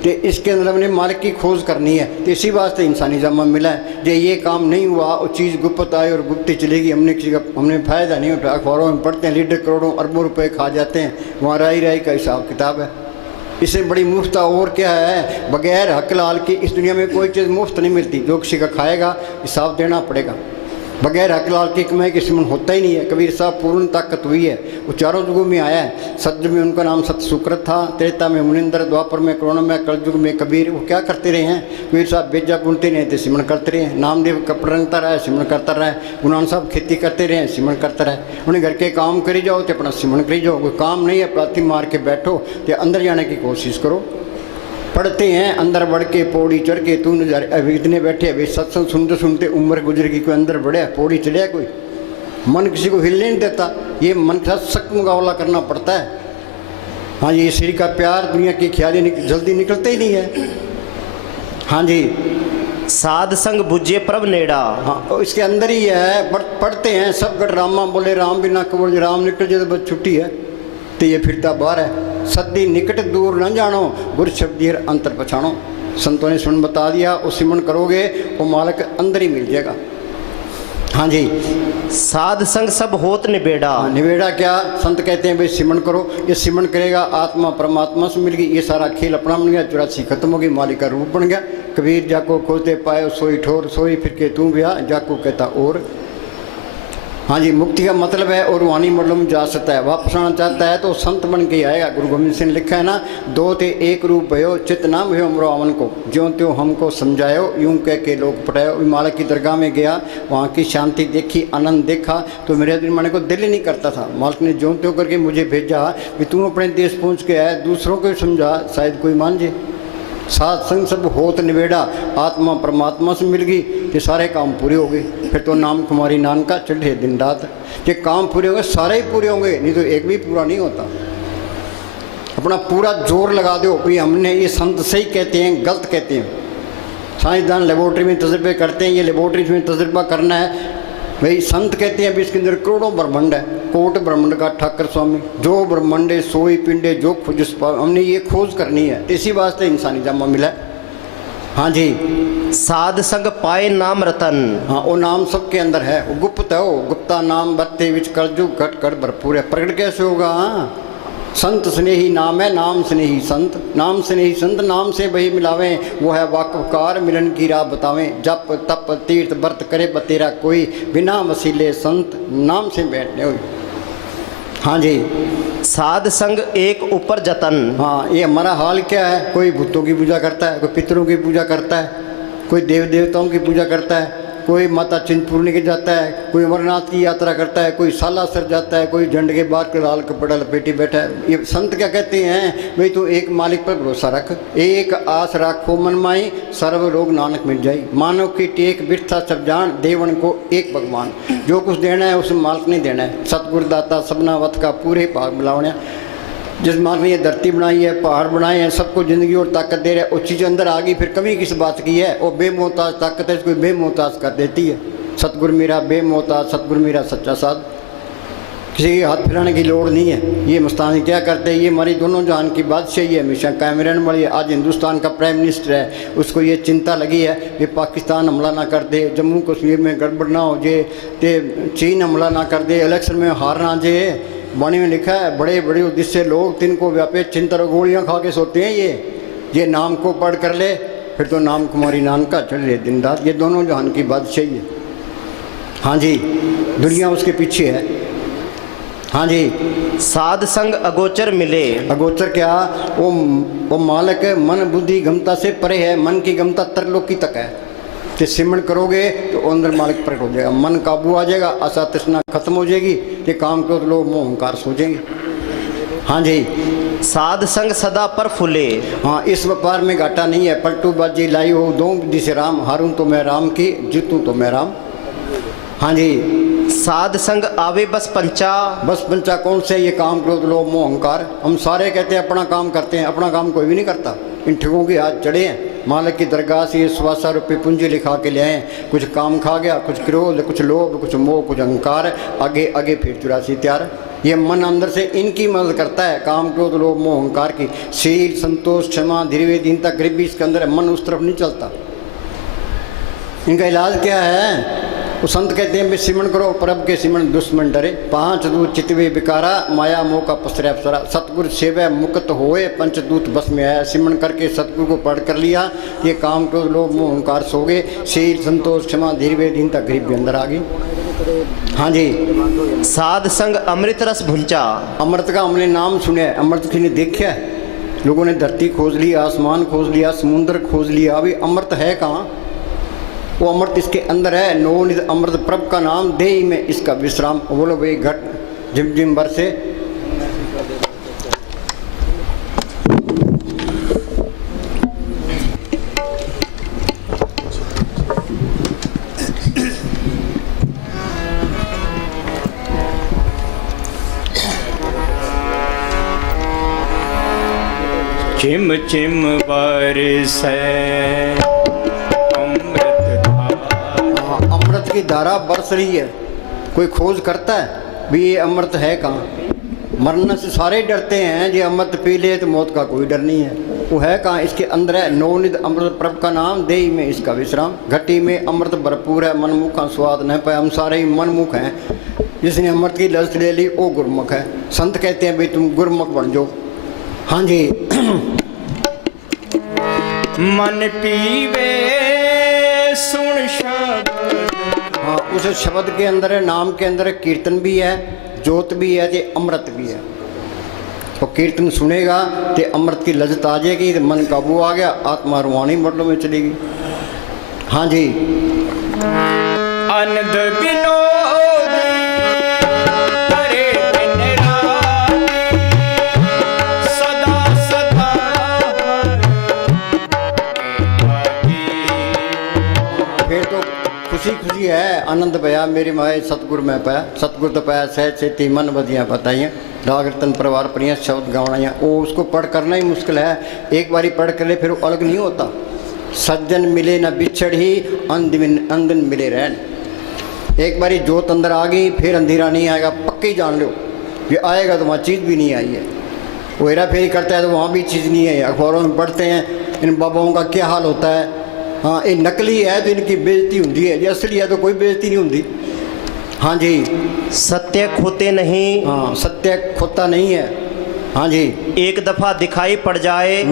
तो इसके अंदर हमने मालिक की खोज करनी है। तो इसी वास्ते इंसानी जन्म मिला है। जो ये काम नहीं हुआ वो चीज़ गुप्त आई और गुप्त चलेगी, हमने फ़ायदा नहीं उठाया। अखबारों में पढ़ते हैं लीडर करोड़ों अरबों रुपए खा जाते हैं, वहाँ राई का हिसाब किताब है। इससे बड़ी मुफ्ता और क्या है, बगैर हक लाल की इस दुनिया में कोई चीज़ मुफ्त नहीं मिलती। जो किसी का खाएगा हिसाब देना पड़ेगा। बगैर हक लाल की कमाई के सिमरन होता ही नहीं है। कबीर साहब पूर्ण ताकत हुई है, वो चारों युगों में आया है। सतयुग में उनका नाम सत्य सुकृत था, त्रेता में मुनिंदर, द्वापर में करुण में, कलयुग में कबीर। वो क्या करते रहे हैं, कबीर साहब बेजा बुनते रहे थे, सिमरन करते रहे। नामदेव कपड़ रंगता रहा, सिमरन करता रहा। गुरु नानक साहब खेती करते रहे, सिमरन करता रहे। उन्हें घर के काम करी जाओ तो अपना सिमरन करी जाओ। कोई काम नहीं है प्रार्थी मार के बैठो, तो अंदर जाने की कोशिश करो। पढ़ते हैं अंदर बढ़ के पौड़ी चढ़ के तू नजारे। अभी इतने बैठे अभी सत्संग सुनते सुनते उम्र गुजर गई, कोई अंदर बढ़िया पौड़ी चढ़िया, कोई मन किसी को हिलने नहीं देता। ये मन के साथ सख्त मुकाबला करना पड़ता है। हाँ जी, श्री का प्यार दुनिया की ख्याली जल्दी निकलते ही नहीं है। हाँ जी, साध संग बुझे प्रभ नेड़ा। हाँ, इसके अंदर ही है। पढ़ते हैं सब गट रामा बोले राम बिना कबूल, राम निकल जाए तो बस छुट्टी है, तो ये फिरता बाहर है। सदी निकट दूर न जानो, गुर शब्दी अंतर पछाणो। संतों ने सुन बता दिया, वो सिमरन करोगे वो मालिक अंदर ही मिल जाएगा। हाँ जी, साध संग सब होत निबेड़ा। निबेड़ा क्या? संत कहते हैं भाई सिमरन करो, ये सिमरन करेगा आत्मा परमात्मा से मिल गई, ये सारा खेल अपना बन गया, 84 खत्म हो गई, मालिक का रूप बन गया। कबीर जाको खोते पाए सोई ठोर, सोई फिर के तू ब्याह, जाको कहता और। हाँ जी, मुक्ति का मतलब है और वाणी मतलब जा सकता है, वापस आना चाहता है तो संत बन के आएगा। गुरु गोविंद सिंह ने लिखा है ना, दो ते एक रूप भयो, चित नाम भयो अमरो अमन को, ज्यों त्यों हमको समझायो, यूं कह के लोग पटायो। मालिक की दरगाह में गया, वहाँ की शांति देखी, आनंद देखा, तो मेरे दिन माने को दिल ही नहीं करता था। मालिक ने ज्यों त्यों करके मुझे भेजा कि तू अपने देश पहुँच के आया, दूसरों को समझा, शायद कोई मान जाए। साध संग सब होत निबेड़ा, आत्मा परमात्मा से मिल गई, ये सारे काम पूरे हो गए। फिर तो नाम कुमारी नान का चढ़े दिन रात। ये काम पूरे होंगे, सारे ही पूरे होंगे, नहीं तो एक भी पूरा नहीं होता। अपना पूरा जोर लगा दो भाई हमने ये संत सही कहते हैं गलत कहते हैं। साइंसदान लेबोरेटरी में तजर्बे करते हैं, ये लेबोरेटरी में तजर्बा करना है भाई। संत कहते हैं अभी इसके अंदर करोड़ों ब्रह्मांड है, कोट ब्रह्मांड का ठाकर स्वामी, जो ब्रह्मांडे सोई पिंडे जो खोज, हमने ये खोज करनी है, इसी वास्ते इंसानी जामा मिला है। हाँ जी, साध संग पाए नाम रतन। हाँ, वो नाम सबके अंदर है, वो गुप्त है, वो गुप्ता नाम बत्ते विच करजू घट कर भरपूर है। प्रकट कैसे होगा? हाँ, संत स्नेही नाम है, नाम स्नेही संत, नाम स्नेही संत, नाम से वही मिलावें, वो है वाकफकार मिलन की राह बतावें। जप तप तीर्थ व्रत करे बतेरा कोई, बिना वसीले संत नाम से बैठने हुई। हाँ जी, साध संग एक ऊपर जतन। हाँ, ये हमारा हाल क्या है? कोई भूतों की पूजा करता है, कोई पितरों की पूजा करता है, कोई देव देवताओं की पूजा करता है, कोई माता चिंतपूर्णी के जाता है, कोई अमरनाथ की यात्रा करता है, कोई सालासर जाता है, कोई झंड के बाद लाल कपड़ा लपेटी बैठा है। ये संत क्या कहते हैं? भाई तू एक मालिक पर भरोसा रख, एक आस राखो मन माई, सर्व रोग नानक मिल जाई। मानव की टेक बिरथा सब जान, देवन को एक भगवान। जो कुछ देना है उसे मालिक नहीं देना है। सतगुरु दाता सबना वत का पूरे भाग मिलावना। जिस मालिक ने ये धरती बनाई है, पहाड़ बनाए हैं, सबको ज़िंदगी और ताकत दे रहा है, वो चीज़ अंदर आ गई, फिर कमी किस बात की है? वो बेमोहताज ताकत है, इसको बेमोहताज कर देती है। सतगुरु मेरा बेमोहताज, सतगुरु मेरा सच्चा साध, किसी के हाथ फिराने की लोड़ नहीं है। ये मस्तानी क्या करते हैं? ये हमारी दोनों जहान की बादशाही है, हमेशा कायम रहने वाली है। आज हिंदुस्तान का प्राइम मिनिस्टर है, उसको ये चिंता लगी है कि पाकिस्तान हमला ना कर दे, जम्मू कश्मीर में गड़बड़ ना हो जाए, ते चीन हमला ना कर दे, इलेक्शन में हार ना जाए। वाणी में लिखा है, बड़े बड़े उद्देश्य लोग तिनको व्यापे चिंता गोलियाँ खा के सोते हैं। ये नाम को पढ़ कर ले, फिर तो नाम कुमारी नान का चढ़ रहे दिन रात। ये दोनों जहान की बादशाही है। हाँ जी, दुनिया उसके पीछे है। हाँ जी, साध संग अगोचर मिले। अगोचर क्या? वो मालिक मन बुद्धि गमता से परे है, मन की गमता तरलोकी तक है। तो सिमरन करोगे तो अंदर मालिक प्रकट हो जाएगा, मन काबू आ जाएगा, आशा तृष्णा खत्म हो जाएगी, ये काम को लोग मोह अहंकार सोचेंगे। हाँ जी, साध संग सदा पर फूले। हाँ, इस व्यापार में घाटा नहीं है। पलटू बाजी लाई हो दो जिसे राम, हारूं तो मैं राम की, जीतूं तो मैं राम। हाँ जी, साध संग आवे बस पंचा। बस पंचा कौन से? ये काम क्रोध लोभ मोह अहंकार। हम सारे कहते हैं अपना काम करते हैं, अपना काम कोई भी नहीं करता। इन ठगों के हाथ चढ़े हैं। मालिक की दरगाह से 125 रुपये पूंजी लिखा के ले आए, कुछ काम खा गया, कुछ क्रोध, कुछ लोभ, कुछ मोह, कुछ अहंकार, आगे आगे फिर 84 तैयार। ये मन अंदर से इनकी मदद करता है, काम क्रोध लोभ मोह अहंकार की। शील संतोष क्षमा धीरे दीनता गरीबी इसके अंदर है, मन उस तरफ नहीं चलता। इनका इलाज क्या है? वो संत कहते हैं सिमरन करो, परब के सिमरन दुश्मन डरे, 5 दूत चितवे बिकारा, माया मोह का पसरे अप्सरा, सतगुरु सेवै मुक्त होए, पंचदूत बस में आया। सिमरन करके सतगुरु को पढ़ कर लिया, ये काम क्रोध लोभ मोह अहंकार सो गए। शील संतोष क्षमा धीरे दीनता गरीब भी अंदर आ गई। हाँ जी, साध संग अमृत रस भुंचा। अमृत का हमने नाम सुना है, अमृत किसी ने देखा है? लोगों ने धरती खोज लिया, आसमान खोज लिया, समुद्र खोज लिया, अभी अमृत है कहाँ? वो अमृत इसके अंदर है। नवनिध अमृत प्रभ का नाम, देही में इसका विश्राम। बोलो भाई घट झिम झिम बरसे। चिम चिम बरसै अमृत धारा। हाँ, अमृत की धारा बरस रही है। कोई खोज करता है भी ये अमृत है कहाँ? मरने से सारे डरते हैं, ये अमृत पी ले तो मौत का कोई डर नहीं है। वो है कहाँ? इसके अंदर है। नवनिध अमृत प्रभ का नाम, देही में इसका विश्राम। घटी में अमृत भरपूर है, मनमुख का स्वाद न पाए। हम सारे ही मनमुख हैं। जिसने अमृत की लज्जत ले ली वो गुरमुख है। संत कहते हैं भाई तुम गुरमुख बन जाओ। हाँ जी। मन पीवे सुन शब्द। हाँ, उस शब्द के अंदर है, नाम के अंदर है, कीर्तन भी है, जोत भी है, ते अमृत भी है। तो कीर्तन सुनेगा तो अमृत की लज्जत आ जाएगी, तो मन काबू आ गया, आत्मा रूहानी मरलों में चलेगी। हाँ जी। अनंद विनोद करे दिन रात, सदा सदा फिर तो खुशी खुशी है, आनंद पाया मेरी माए सतगुर में पाया। सतगुर तो पाया सहज सेती मन बदियाँ बताइयाँ, राग रतन परिवार परियाँ शब्द गावनाइयाँ। वो उसको पढ़ करना ही मुश्किल है। एक बारी पढ़ कर ले फिर वो अलग नहीं होता। सज्जन मिले न बिछड़ ही, अंधन मिले रहन। एक बारी जोत अंदर आ गई फिर अंधेरा नहीं आएगा, पक्की जान लो। ये आएगा तो वहाँ चीज़ भी नहीं आई है। वो हेरा फेरी करता है तो वहाँ भी चीज़ नहीं है। अखबारों में पढ़ते हैं इन बाबाओं का क्या हाल होता है। हाँ, ये नकली है तो इनकी बेइज्जती होती है, ये असली है तो कोई बेइज्जती नहीं होती। हाँ जी। सत्य खोते नहीं। हाँ, सत्य खोता नहीं है। हाँ जी। एक दफा दिखाई पड़ जाए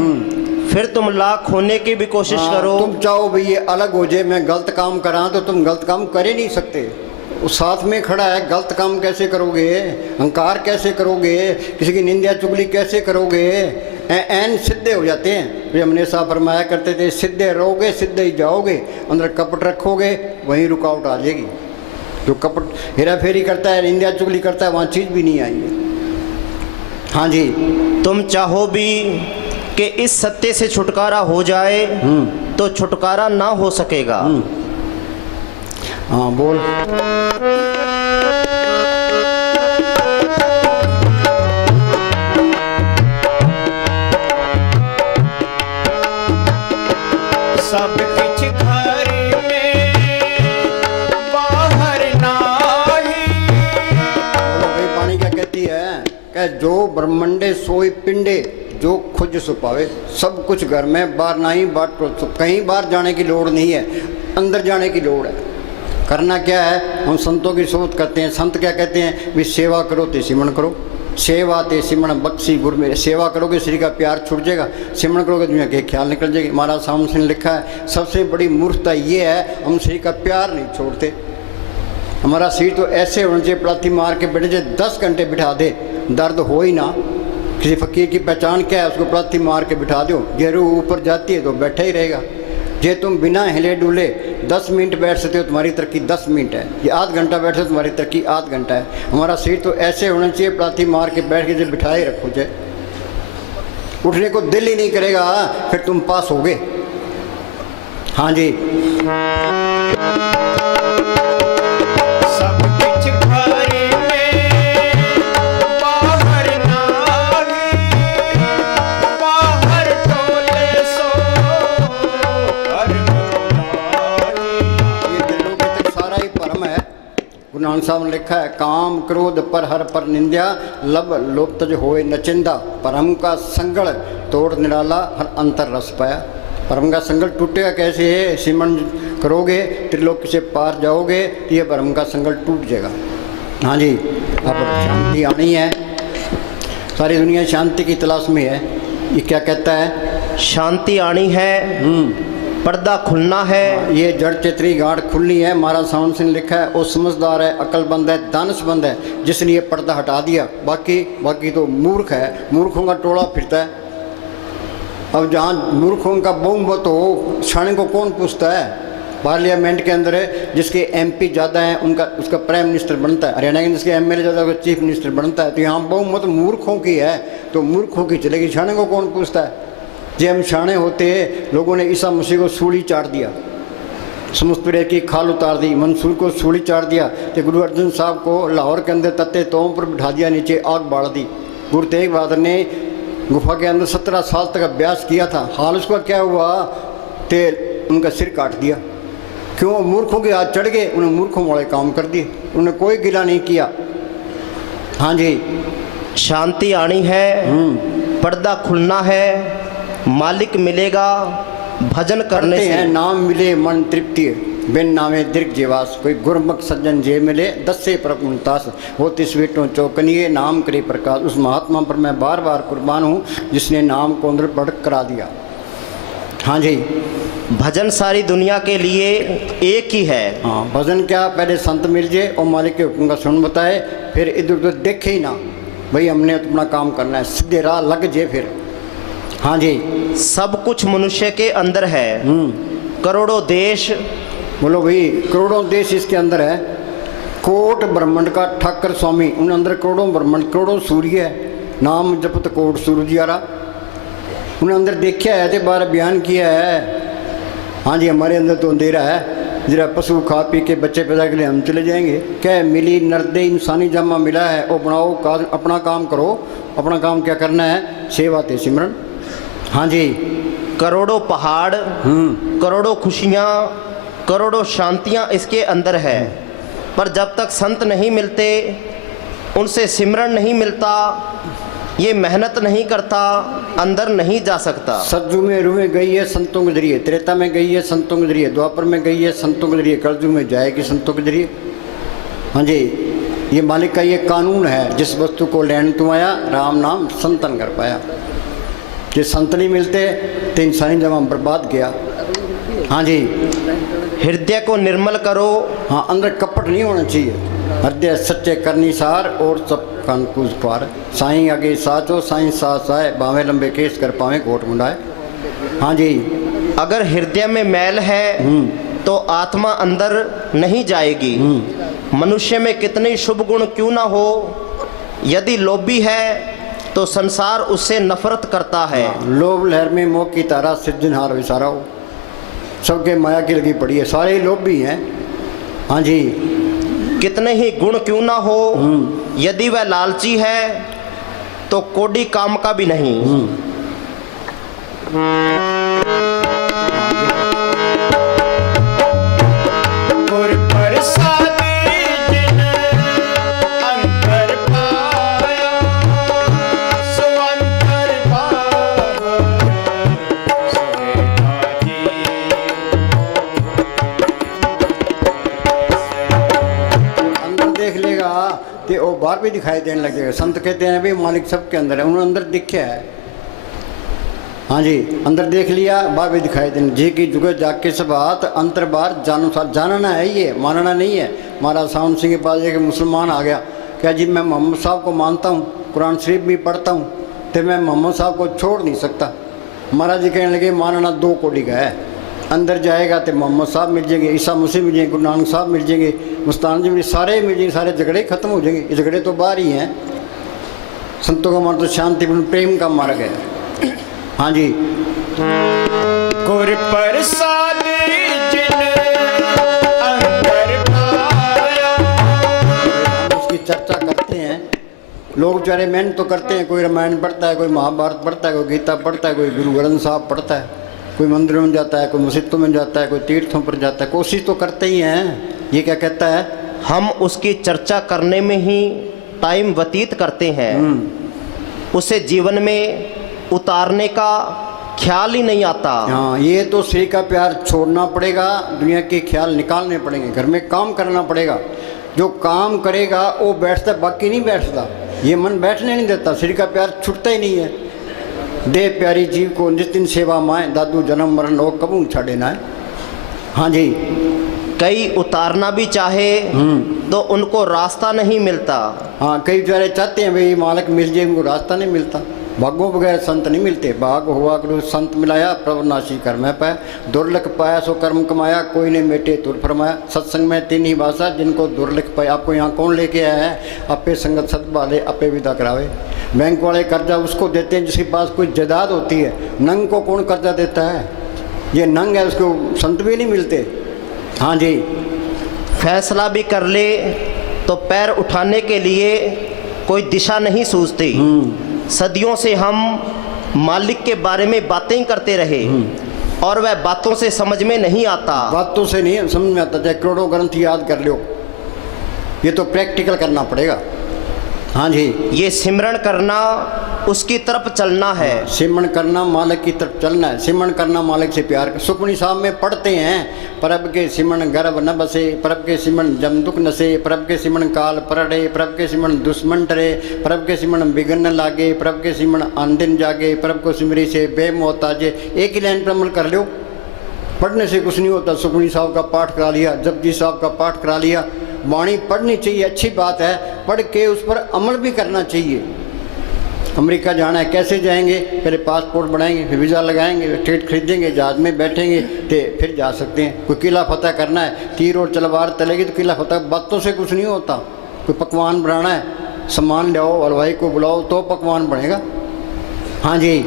फिर तुम लाख होने की भी कोशिश हाँ, करो। तुम चाहो भाई ये अलग हो जाए, मैं गलत काम करा, तो तुम गलत काम कर ही नहीं सकते। वो साथ में खड़ा है, गलत काम कैसे करोगे? अहंकार कैसे करोगे? किसी की निंदा चुगली कैसे करोगे? एन सीधे हो जाते हैं। वे हमने साहब फरमाया करते थे, सीधे रहोगे सीधे ही जाओगे, अंदर कपट रखोगे वहीं रुकावट आ जाएगी। जो कपट हेरा फेरी करता है, निंदा चुगली करता है, वहाँ चीज़ भी नहीं आई है। हाँ जी। तुम चाहो भी कि इस सत्य से छुटकारा हो जाए तो छुटकारा ना हो सकेगा। हाँ बोल। सब किछ घर में बाहर नाही। भाई पानी क्या कहती है? कह जो ब्रह्मंडे सोई पिंडे, जो खुद सुपावे। सब कुछ घर में, बाहर नहीं, बाहर कहीं बाहर जाने की लोड़ नहीं है, अंदर जाने की लोड़ है। करना क्या है? हम संतों की सोच करते हैं। संत क्या कहते हैं? भी सेवा करो ते सिमरण करो। सेवा ते सिमरण बख्शी गुर में। सेवा करोगे श्री का प्यार छूट जाएगा, सिमरण करोगे दुनिया के ख्याल निकल जाएगी। महाराज सामने लिखा है सबसे बड़ी मूर्खता ये है हम श्री का प्यार नहीं छोड़ते। हमारा सिर तो ऐसे होना चाहिए, प्लाथी मार के बैठे जाए 10 घंटे बिठा दे, दर्द हो ही ना। किसी फकीर की पहचान क्या है? उसको प्लाथी मार के बिठा दो, ये रूह ऊपर जाती है तो बैठा ही रहेगा। जे तुम बिना हिले डुले 10 मिनट बैठ सकते हो, तुम्हारी तरक्की 10 मिनट है। ये आध घंटा बैठे तो तुम्हारी तरक्की आध घंटा है। हमारा सिर तो ऐसे होना चाहिए, प्लाथी मार के बैठ के जब बिठाए रखो जाए, उठने को दिल ही नहीं करेगा, फिर तुम पास होगे। हाँ जी। सब किछ घर में बाहर नाही, बाहर टोले सो कर्म नाही। ये दिलों के तक सारा ही भरम है। गुरु नानक साहब ने लिखा है काम क्रोध पर हर पर निंदा, लब लोप तज होए नचिंदा। परम का संगल तोड़ निराला, हर अंतर रस पाया। परम का संगल टूटेगा कैसे है? सिमरण करोगे त्रिलोक से पार जाओगे तो ये परम का संगल टूट जाएगा। हाँ जी। अब शांति आनी है, सारी दुनिया शांति की तलाश में है। ये क्या कहता है? शांति आनी है, पर्दा खुलना है। ये जड़ चेतरी गांठ खुलनी है। महाराज सावन सिंह लिखा है वो समझदार है, अक्लमंद है, दानशमंद है, जिसने ये पर्दा हटा दिया। बाकी तो मूर्ख है, मूर्खों का टोला फिरता है। अब जहाँ मूर्खों का बहुमत हो, शाणे को कौन पूछता है? पार्लियामेंट के अंदर है जिसके एमपी ज़्यादा हैं उसका प्राइम मिनिस्टर बनता है। हरियाणा के जिसके एमएलए ज़्यादा उसका चीफ मिनिस्टर बनता है। तो यहाँ बहुमत मूर्खों की है तो मूर्खों की चलेगी, शाणे को कौन पूछता है? जब हम शाणे होते लोगों ने ईसा मसीह को सूली चाट दिया, समुद्र की खाल उतार दी, मंसूर को सूली चाट दिया, तो गुरु अर्जन साहब को लाहौर के अंदर तत्ते तोम पर बिठा दिया, नीचे आग बाढ़ दी। गुरु तेग बहादुर ने गुफा के अंदर 17 साल तक अभ्यास किया था। हाल उसका क्या हुआ, तेल उनका सिर काट दिया। क्यों? मूर्खों के हाथ चढ़ गए, उन्हें मूर्खों वाले काम कर दिए, उन्हें कोई गिला नहीं किया। हाँ जी, शांति आनी है, पर्दा खुलना है, मालिक मिलेगा भजन करने करते से। हैं नाम मिले मन तृप्ति, बिन नामे दीर्घ जीवास। कोई गुरमुख सज्जन जे मिले 10 से प्रमुतास, हो तिस वेटों चौकनिए नाम करे प्रकाश। उस महात्मा पर मैं बार बार कुर्बान हूँ जिसने नाम को अंदर बढ़ करा दिया। हाँ जी, भजन सारी दुनिया के लिए एक ही है। हाँ, भजन क्या, पहले संत मिल जाए और मालिक के हुक्म का सुन बताए, फिर इधर उधर देखे ही ना, भाई हमने अपना काम करना है, सीधे राह लग जाए फिर। हाँ जी, सब कुछ मनुष्य के अंदर है, करोड़ों देश। बोलो भाई, करोड़ों देश इसके अंदर है। कोट ब्रह्मांड का ठाकर स्वामी, उन अंदर करोड़ों ब्रह्मांड, करोड़ों सूर्य है। नाम जपत कोट सूर्य यारा, उन्हें अंदर देखा है तो बार बयान किया है। हाँ जी, हमारे अंदर तो अंधेरा है, जरा पशु खा पी के बच्चे पैदा के लिए हम चले जाएंगे। क्या मिली नर्दे इंसानी जामा मिला है, वो बनाओ अपना काम करो। अपना काम क्या करना है, सेवा ते सिमरन। हाँ जी, करोड़ों पहाड़, करोड़ों खुशियाँ, करोड़ों शांतियाँ इसके अंदर है। पर जब तक संत नहीं मिलते, उनसे सिमरन नहीं मिलता, ये मेहनत नहीं करता, अंदर नहीं जा सकता। सतयुग में रूह गई है संतों के जरिए, त्रेता में गई है संतों के जरिए, द्वापर में गई है संतों के जरिए, कलयुग में जाएगी संतों के जरिए। हाँ जी, ये मालिक का ये कानून है, जिस वस्तु को लेने तुम आया, राम नाम संतन कर पाया। ये संत नहीं मिलते तो इंसानी जमा बर्बाद गया। हाँ जी, हृदय को निर्मल करो। हाँ, अंदर कपट नहीं होना चाहिए। हृदय सच्चे करनी सार और सब कंकूज पार। साईं आगे साचो साईं सास आए, बावे लंबे केस कर पावे कोट मुंडाए। हाँ जी, अगर हृदय में मैल है तो आत्मा अंदर नहीं जाएगी। मनुष्य में कितने शुभ गुण क्यों ना हो, यदि लोभी है तो संसार उससे नफरत करता है। लोभ लहर में मोह की तारा, सिद्धिनहार विसारा हो। सबके माया की लगी पड़ी है, सारे ही लोभी हैं। हाँ जी, कितने ही गुण क्यों ना हो, यदि वह लालची है तो कोडी काम का भी नहीं। गुर प्रसादी जिन अंतर पाया, सो अंतर पावन सोहे जी। अंदर देख लेगा तो वो बाहर भी दिखाई देने लगेगा। संत कहते हैं भी मालिक सबके अंदर है, उन्होंने अंदर दिखा है। हाँ जी, अंदर देख लिया, बाहर भी दिखाई देने। जी की जुगे जाग के सब बात, अंतर बाहर जानो साथ, जानना है, ये मानना नहीं है। महाराज सावन सिंह के पास एक मुसलमान आ गया, क्या जी मैं मोहम्मद साहब को मानता हूँ, कुरान शरीफ भी पढ़ता हूँ, तो मैं मोहम्मद साहब को छोड़ नहीं सकता। महाराज जी कहने लगे मानना दो कोटि का है, अंदर जाएगा तो मोहम्मद साहब मिल जाएंगे, ईसा मसीह मिल जाएंगे, गुरु नानक साहब मिल जाएंगे, मुस्तान जी मिल, सारे मिल जाएंगे, सारे झगड़े खत्म हो जाएंगे। ये झगड़े तो बाहर ही हैं। संतों का मार्ग तो शांतिपूर्ण प्रेम का मार्ग है। हाँ जी, गुर प्रसादी जिन अंतर पाया। उसकी चर्चा करते हैं लोग, बेचारे मेहनत तो करते हैं, कोई रामायण पढ़ता है, कोई महाभारत पढ़ता है, कोई गीता पढ़ता है, कोई गुरु ग्रंथ साहब पढ़ता है, कोई मंदिरों में जाता है, कोई मस्जिदों में जाता है, कोई तीर्थों पर जाता है, कोशिश तो करते ही हैं। ये क्या कहता है, हम उसकी चर्चा करने में ही टाइम व्यतीत करते हैं, उसे जीवन में उतारने का ख्याल ही नहीं आता। हाँ, ये तो श्री का प्यार छोड़ना पड़ेगा, दुनिया के ख्याल निकालने पड़ेंगे, घर में काम करना पड़ेगा। जो काम करेगा वो बैठता, बाकी नहीं बैठता। ये मन बैठने नहीं देता, श्री का प्यार छूटता ही नहीं है। दे प्यारी जीव को नितिन सेवा माए, दादू जन्म मरण लोग कबू छाड़े ना है। हाँ जी, कई उतारना भी चाहे तो उनको रास्ता नहीं मिलता। हाँ, कई बेचारे चाहते हैं भाई मालिक मिल जाए, उनको रास्ता नहीं मिलता। भागों बगैर संत नहीं मिलते। भाग हुआ करो संत मिलाया, प्रभुनाशी कर मैं पाया, दुर्लख पाया सो कर्म कमाया, कोई ने मेटे तुर फरमाया। सत्संग में तीन ही भाषा, जिनको दुर्लख पाया। आपको यहाँ कौन लेके आया है, अपे संगत सत वाले अपे विदा करावे। बैंक वाले कर्जा उसको देते हैं जिसके पास कोई जायदाद होती है, नंग को कौन कर्जा देता है, ये नंग है, उसको संत भी नहीं मिलते। हाँ जी, फैसला भी कर ले तो पैर उठाने के लिए कोई दिशा नहीं सूझती। सदियों से हम मालिक के बारे में बातें ही करते रहे और वह बातों से समझ में नहीं आता। बातों से नहीं समझ में आता, चाहे करोड़ों ग्रंथ याद कर लो, ये तो प्रैक्टिकल करना पड़ेगा। हाँ जी, ये सिमरण करना उसकी तरफ चलना है। सिमरण करना मालिक की तरफ चलना है, सिमरण करना मालिक से प्यार। सुखमनी साहब में पढ़ते हैं, प्रभ के सिमरण गर्भ न बसे, प्रभ के सिमरण जम दुख नसे, प्रभ के सिमरण काल परड़े, प्रभ के सिमरण दुश्मन डरे, प्रभ के सिमरण बिगन न लागे, प्रभ के सिमरण आंदिन जागे, प्रभ को सिमरी से बेमोहताजे। एक ही लाइन पर अमल कर लो, पढ़ने से कुछ नहीं होता। सुखमनी साहब का पाठ करा लिया, जपजी साहब का पाठ करा लिया, वाणी पढ़नी चाहिए, अच्छी बात है, पढ़ के उस पर अमल भी करना चाहिए। अमेरिका जाना है, कैसे जाएंगे? पहले पासपोर्ट बनाएंगे, फिर वीज़ा लगाएंगे, टिकट खरीदेंगे, जहाज में बैठेंगे तो फिर जा सकते हैं। कोई किला फतह करना है, तीर और तलवार चलेगी तो किला फतह, बातों से कुछ नहीं होता। कोई पकवान बनाना है, सामान लाओ, हलवाई को बुलाओ तो पकवान बनेगा। हाँ जी,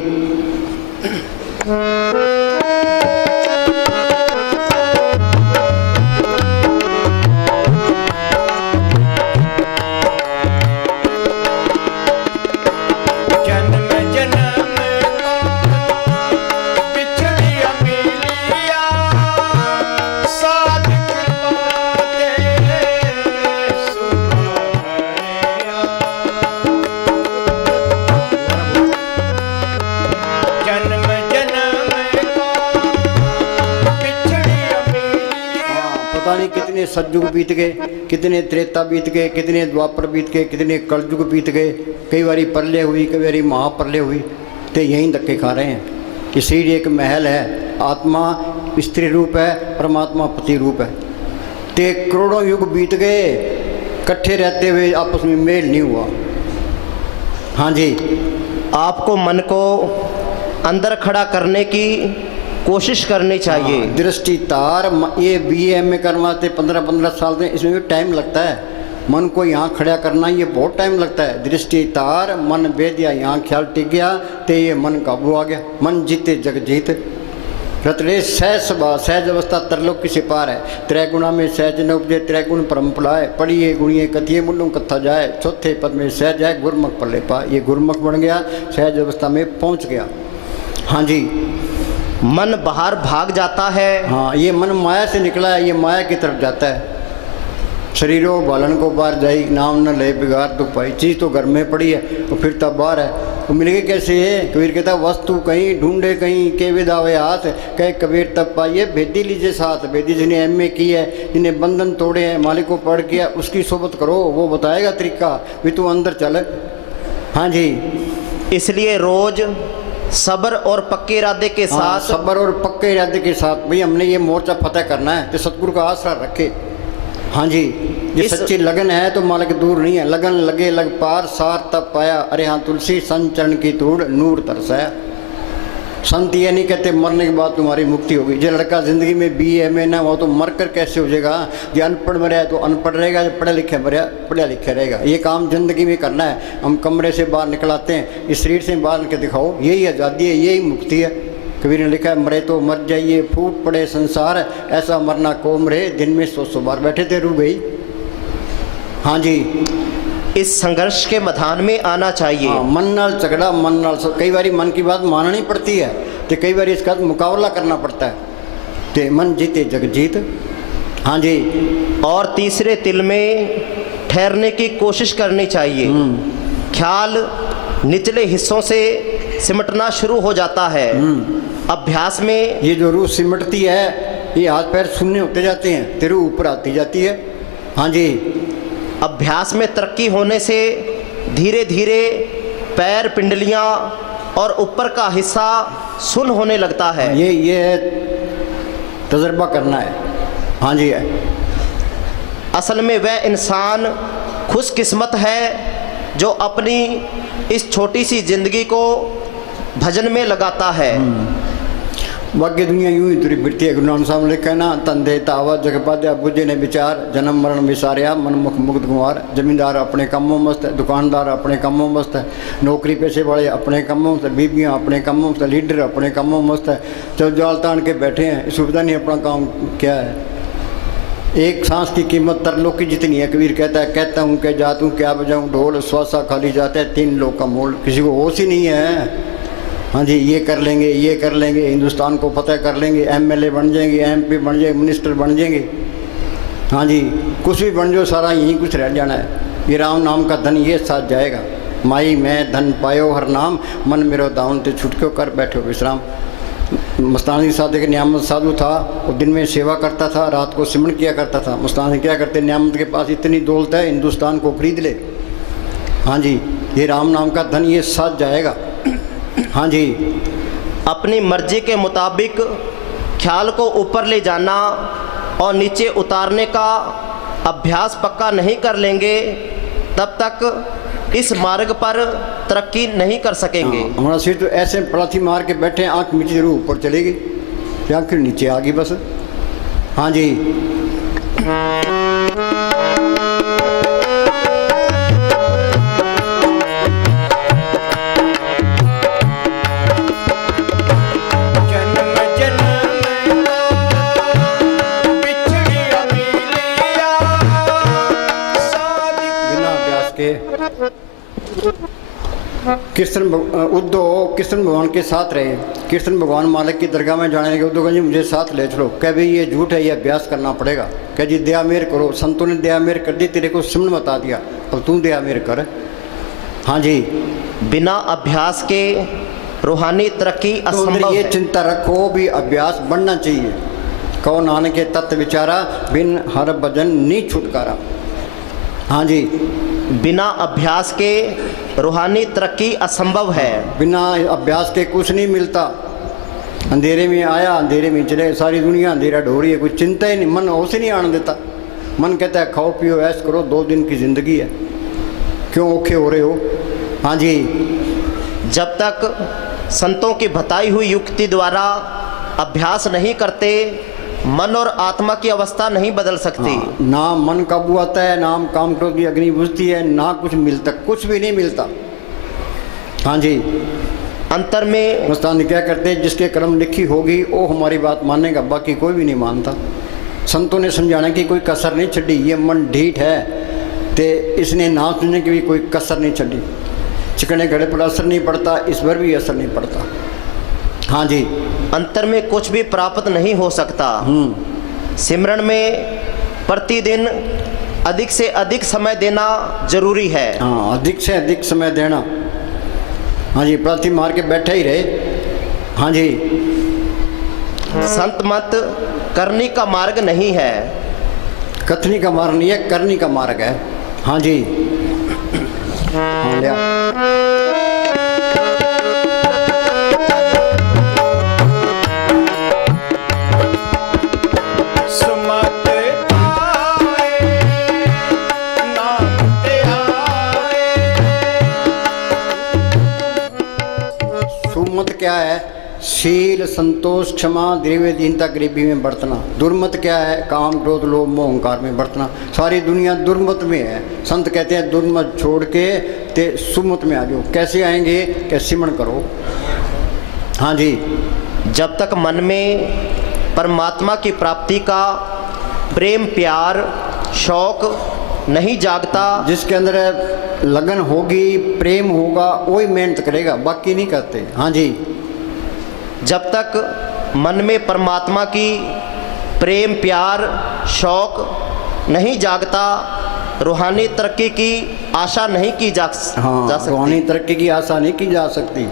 कितने सतयुग बीत गए, कितने त्रेता बीत गए, कितने द्वापर बीत गए, कितने कलयुग बीत गए। कई बारी प्रलय हुई, कई बारी महाप्रलय हुई, तो यहीं धक्के खा रहे हैं। कि शरीर एक महल है, आत्मा स्त्री रूप है, परमात्मा पति रूप है। ते करोड़ों युग बीत गए, इकट्ठे रहते हुए आपस में मेल नहीं हुआ। हाँ जी, आपको मन को अंदर खड़ा करने की कोशिश करनी चाहिए। दृष्टि तार, ये BA करवाते 15-15 साल में, इसमें भी टाइम लगता है। मन को यहाँ खड़ा करना ये बहुत टाइम लगता है। दृष्टि तार, मन भेद दिया, यहाँ ख्याल टिक गया तो ये मन काबू आ गया। मन जीते जग जीत, रतरे सहज स्वभाव, सहज अवस्था तरलोक से पार है। त्रैगुणा में सहज न उपजे, त्रैगुण परम फुलाए, पढ़िए गुणिए कथिए मुल्लों कथा जाए, चौथे पद में सहज है गुरमुख पल्ले पा। ये गुरमुख बन गया, सहज अवस्था में पहुँच गया। हाँ जी, मन बाहर भाग जाता है। हाँ, ये मन माया से निकला है, ये माया की तरफ जाता है। शरीरों बालन को बाहर जाई, नाम न ले बिगाड़ तो पाई। चीज़ तो घर में पड़ी है, तो फिर तब बाहर है, वो मिल गई कैसे है? कबीर कहता वस्तु कहीं ढूंढे कहीं, के विदावे हाथ, कहे कबीर तब पाइए भेदी लीजिए साथ। भेदी जिन्हें MA की है, जिन्हें बंधन तोड़े हैं, मालिक को पढ़ किया, उसकी सोबत करो, वो बताएगा तरीका, भी तू अंदर चल। हाँ जी, इसलिए रोज सब्र और पक्के इरादे के साथ, सब्र और पक्के इरादे के साथ भाई हमने ये मोर्चा फतेह करना है, तो सतगुरु का आसरा रखे। हाँ जी, ये सच्ची लगन है तो मालिक दूर नहीं है। लगन लगे लग पार, सार तब पाया, अरे हाँ तुलसी संचरण की तूड़ नूर तरसाया। संत ये नहीं कहते मरने के बाद तुम्हारी मुक्ति होगी। जो लड़का ज़िंदगी में BA ना हो तो मर कर कैसे हो जाएगा? जो अनपढ़ मरा है तो अनपढ़ रहेगा, जो पढ़े लिखे मरा पढ़ा लिखा रहेगा। ये काम ज़िंदगी में करना है। हम कमरे से बाहर निकलाते हैं, इस शरीर से बाहर निकल दिखाओ, यही आज़ादी है, यही मुक्ति है। कबीर ने लिखा है मरे तो मर जाइए, फूट पड़े संसार, ऐसा मरना कौम रहे, दिन में 100 बार। बैठे थे रू गई। हाँ जी, इस संघर्ष के मैदान में आना चाहिए। हाँ, मन नाल झगड़ा, मन नाल कई बारी मन की बात माननी पड़ती है, तो कई बार इसका मुकाबला करना पड़ता है। तो मन जीते जग जीत। हाँ जी, और तीसरे तिल में ठहरने की कोशिश करनी चाहिए। ख्याल निचले हिस्सों से सिमटना शुरू हो जाता है। अभ्यास में ये जो रूह सिमटती है, ये हाथ पैर शून्य होते जाते हैं, तेरे ऊपर आती जाती है। हाँ जी, अभ्यास में तरक्की होने से धीरे धीरे पैर, पिंडलियां और ऊपर का हिस्सा सुन्न होने लगता है। ये तजर्बा करना है। हाँ जी, है। असल में वह इंसान खुशकिस्मत है जो अपनी इस छोटी सी जिंदगी को भजन में लगाता है। बाकी दुनिया यूं ही तुरी फिरती है। गुरु नानक साहब ने लिखा ना, तंधे तावा जग पाद्या, बुझे ने विचार, जन्म मरण विसारिया, मनमुख मुक्त कुमार। जमींदार अपने कामों मस्त है, दुकानदार अपने कामों मस्त है, नौकरी पेशे वाले अपने कामों मस्त है, बीबियाँ अपने कामों मस्त है, लीडर अपने कामों मस्त है। जब जाल तान के बैठे हैं, इस सुविधा नहीं अपना काम क्या है। एक सांस की कीमत तरलोक की जितनी है। कबीर कहता हूँ क्या जात हूँ क्या बजाऊँ ढोल, श्वासा खाली जाता है 3 लोग का मोल। किसी को होश ही नहीं है। हाँ जी, ये कर लेंगे, ये कर लेंगे, हिंदुस्तान को फतेह कर लेंगे, MLA बन जाएंगे, MP बन जाएंगे, मिनिस्टर बन जाएंगे। हाँ जी, कुछ भी बन जाओ, सारा यहीं कुछ रह जाना है। ये राम नाम का धन ये साथ जाएगा। माई मैं धन पायो हर नाम, मन मेरो दाउन ते छुटक्यो कर बैठो विश्राम। मस्तानी साधु के नियामत साधु था, वो दिन में सेवा करता था, रात को सिमरन किया करता था। मस्तानी क्या करते, नियामत के पास इतनी दौलत है, हिंदुस्तान को खरीद ले। हाँ जी, ये राम नाम का धन ये साथ जाएगा। हाँ जी, अपनी मर्जी के मुताबिक ख्याल को ऊपर ले जाना और नीचे उतारने का अभ्यास पक्का नहीं कर लेंगे, तब तक इस मार्ग पर तरक्की नहीं कर सकेंगे। हमारा सिर तो ऐसे पलाथी मार के बैठे हैं, आँख नीचे जरूर ऊपर चलेगी, या फिर नीचे आ गई बस। हाँ जी, जन्म जन्म बिछड़िया मिलिया साथ। बिना अभ्यास के उद्धव कृष्ण भगवान के साथ रहे। कृष्ण भगवान मालिक की दरगाह में जाने लगे। उद्धव जी मुझे साथ ले चलो। कह भाई ये झूठ है, ये अभ्यास करना पड़ेगा। कह जी दया मेर करो, संतों ने दया मेर कर दी, तेरे को सिमरन बता दिया, अब तू दया मेर कर। हाँ जी, बिना अभ्यास के रूहानी तरक्की तो असंभव ये है। चिंता रखो भी अभ्यास बढ़ना चाहिए। कहो नानक के तत्व विचारा, बिन हर भजन नी छुटकारा। हाँ जी, बिना अभ्यास के रूहानी तरक्की असंभव है। बिना अभ्यास के कुछ नहीं मिलता। अंधेरे में आया, अंधेरे में चले, सारी दुनिया अंधेरा ढो रही है, कुछ चिंता ही नहीं, मन उसे नहीं आने देता। मन कहता है खाओ पियो ऐश करो, 2 दिन की ज़िंदगी है, क्यों औखे हो रहे हो। हाँ जी, जब तक संतों की बताई हुई युक्ति द्वारा अभ्यास नहीं करते, मन और आत्मा की अवस्था नहीं बदल सकती। हाँ, ना मन काबू आता है, ना काम क्रोध की अग्नि बुझती है, ना कुछ मिलता, कुछ भी नहीं मिलता। हाँ जी, अंतर में मस्तानी क्या करते हैं, जिसके कर्म लिखी होगी वो हमारी बात मानेगा, बाकी कोई भी नहीं मानता। संतों ने समझाने की कोई कसर नहीं छड़ी। ये मन ढीठ है तो इसने ना सुनने की भी कोई कसर नहीं छड़ी। चिकने घड़े पर असर नहीं पड़ता, इस पर भी असर नहीं पड़ता। हाँ जी, अंतर में कुछ भी प्राप्त नहीं हो सकता। सिमरन में प्रतिदिन अधिक से अधिक समय देना जरूरी है। हाँ, अधिक से अधिक समय देना। हाँ जी, प्रार्थी मार के बैठे ही रहे। हाँ जी, संत मत करनी का मार्ग नहीं है, कथनी का मार्ग नहीं है, करनी का मार्ग है। हाँ जी, हाँ लिया। सुमत आए नाम ते आए। सुमत क्या है, शील संतोष क्षमा द्रव्य दीनता गरीबी में बरतना। दुर्मत क्या है, काम क्रोध लोभ मोह अहंकार में बरतना। सारी दुनिया दुर्मत में है। संत कहते हैं दुर्मत छोड़ के ते सुमत में आ जाओ। कैसे आएंगे, क्या सिमरन करो। हाँ जी, जब तक मन में परमात्मा की प्राप्ति का प्रेम प्यार शौक नहीं जागता, जिसके अंदर लगन होगी प्रेम होगा वही मेहनत करेगा, बाकी नहीं करते। हाँ जी, जब तक मन में परमात्मा की प्रेम प्यार शौक नहीं जागता, रूहानी तरक्की की आशा नहीं की जा हाँ, सकती। रूहानी तरक्की की आशा नहीं की जा सकती।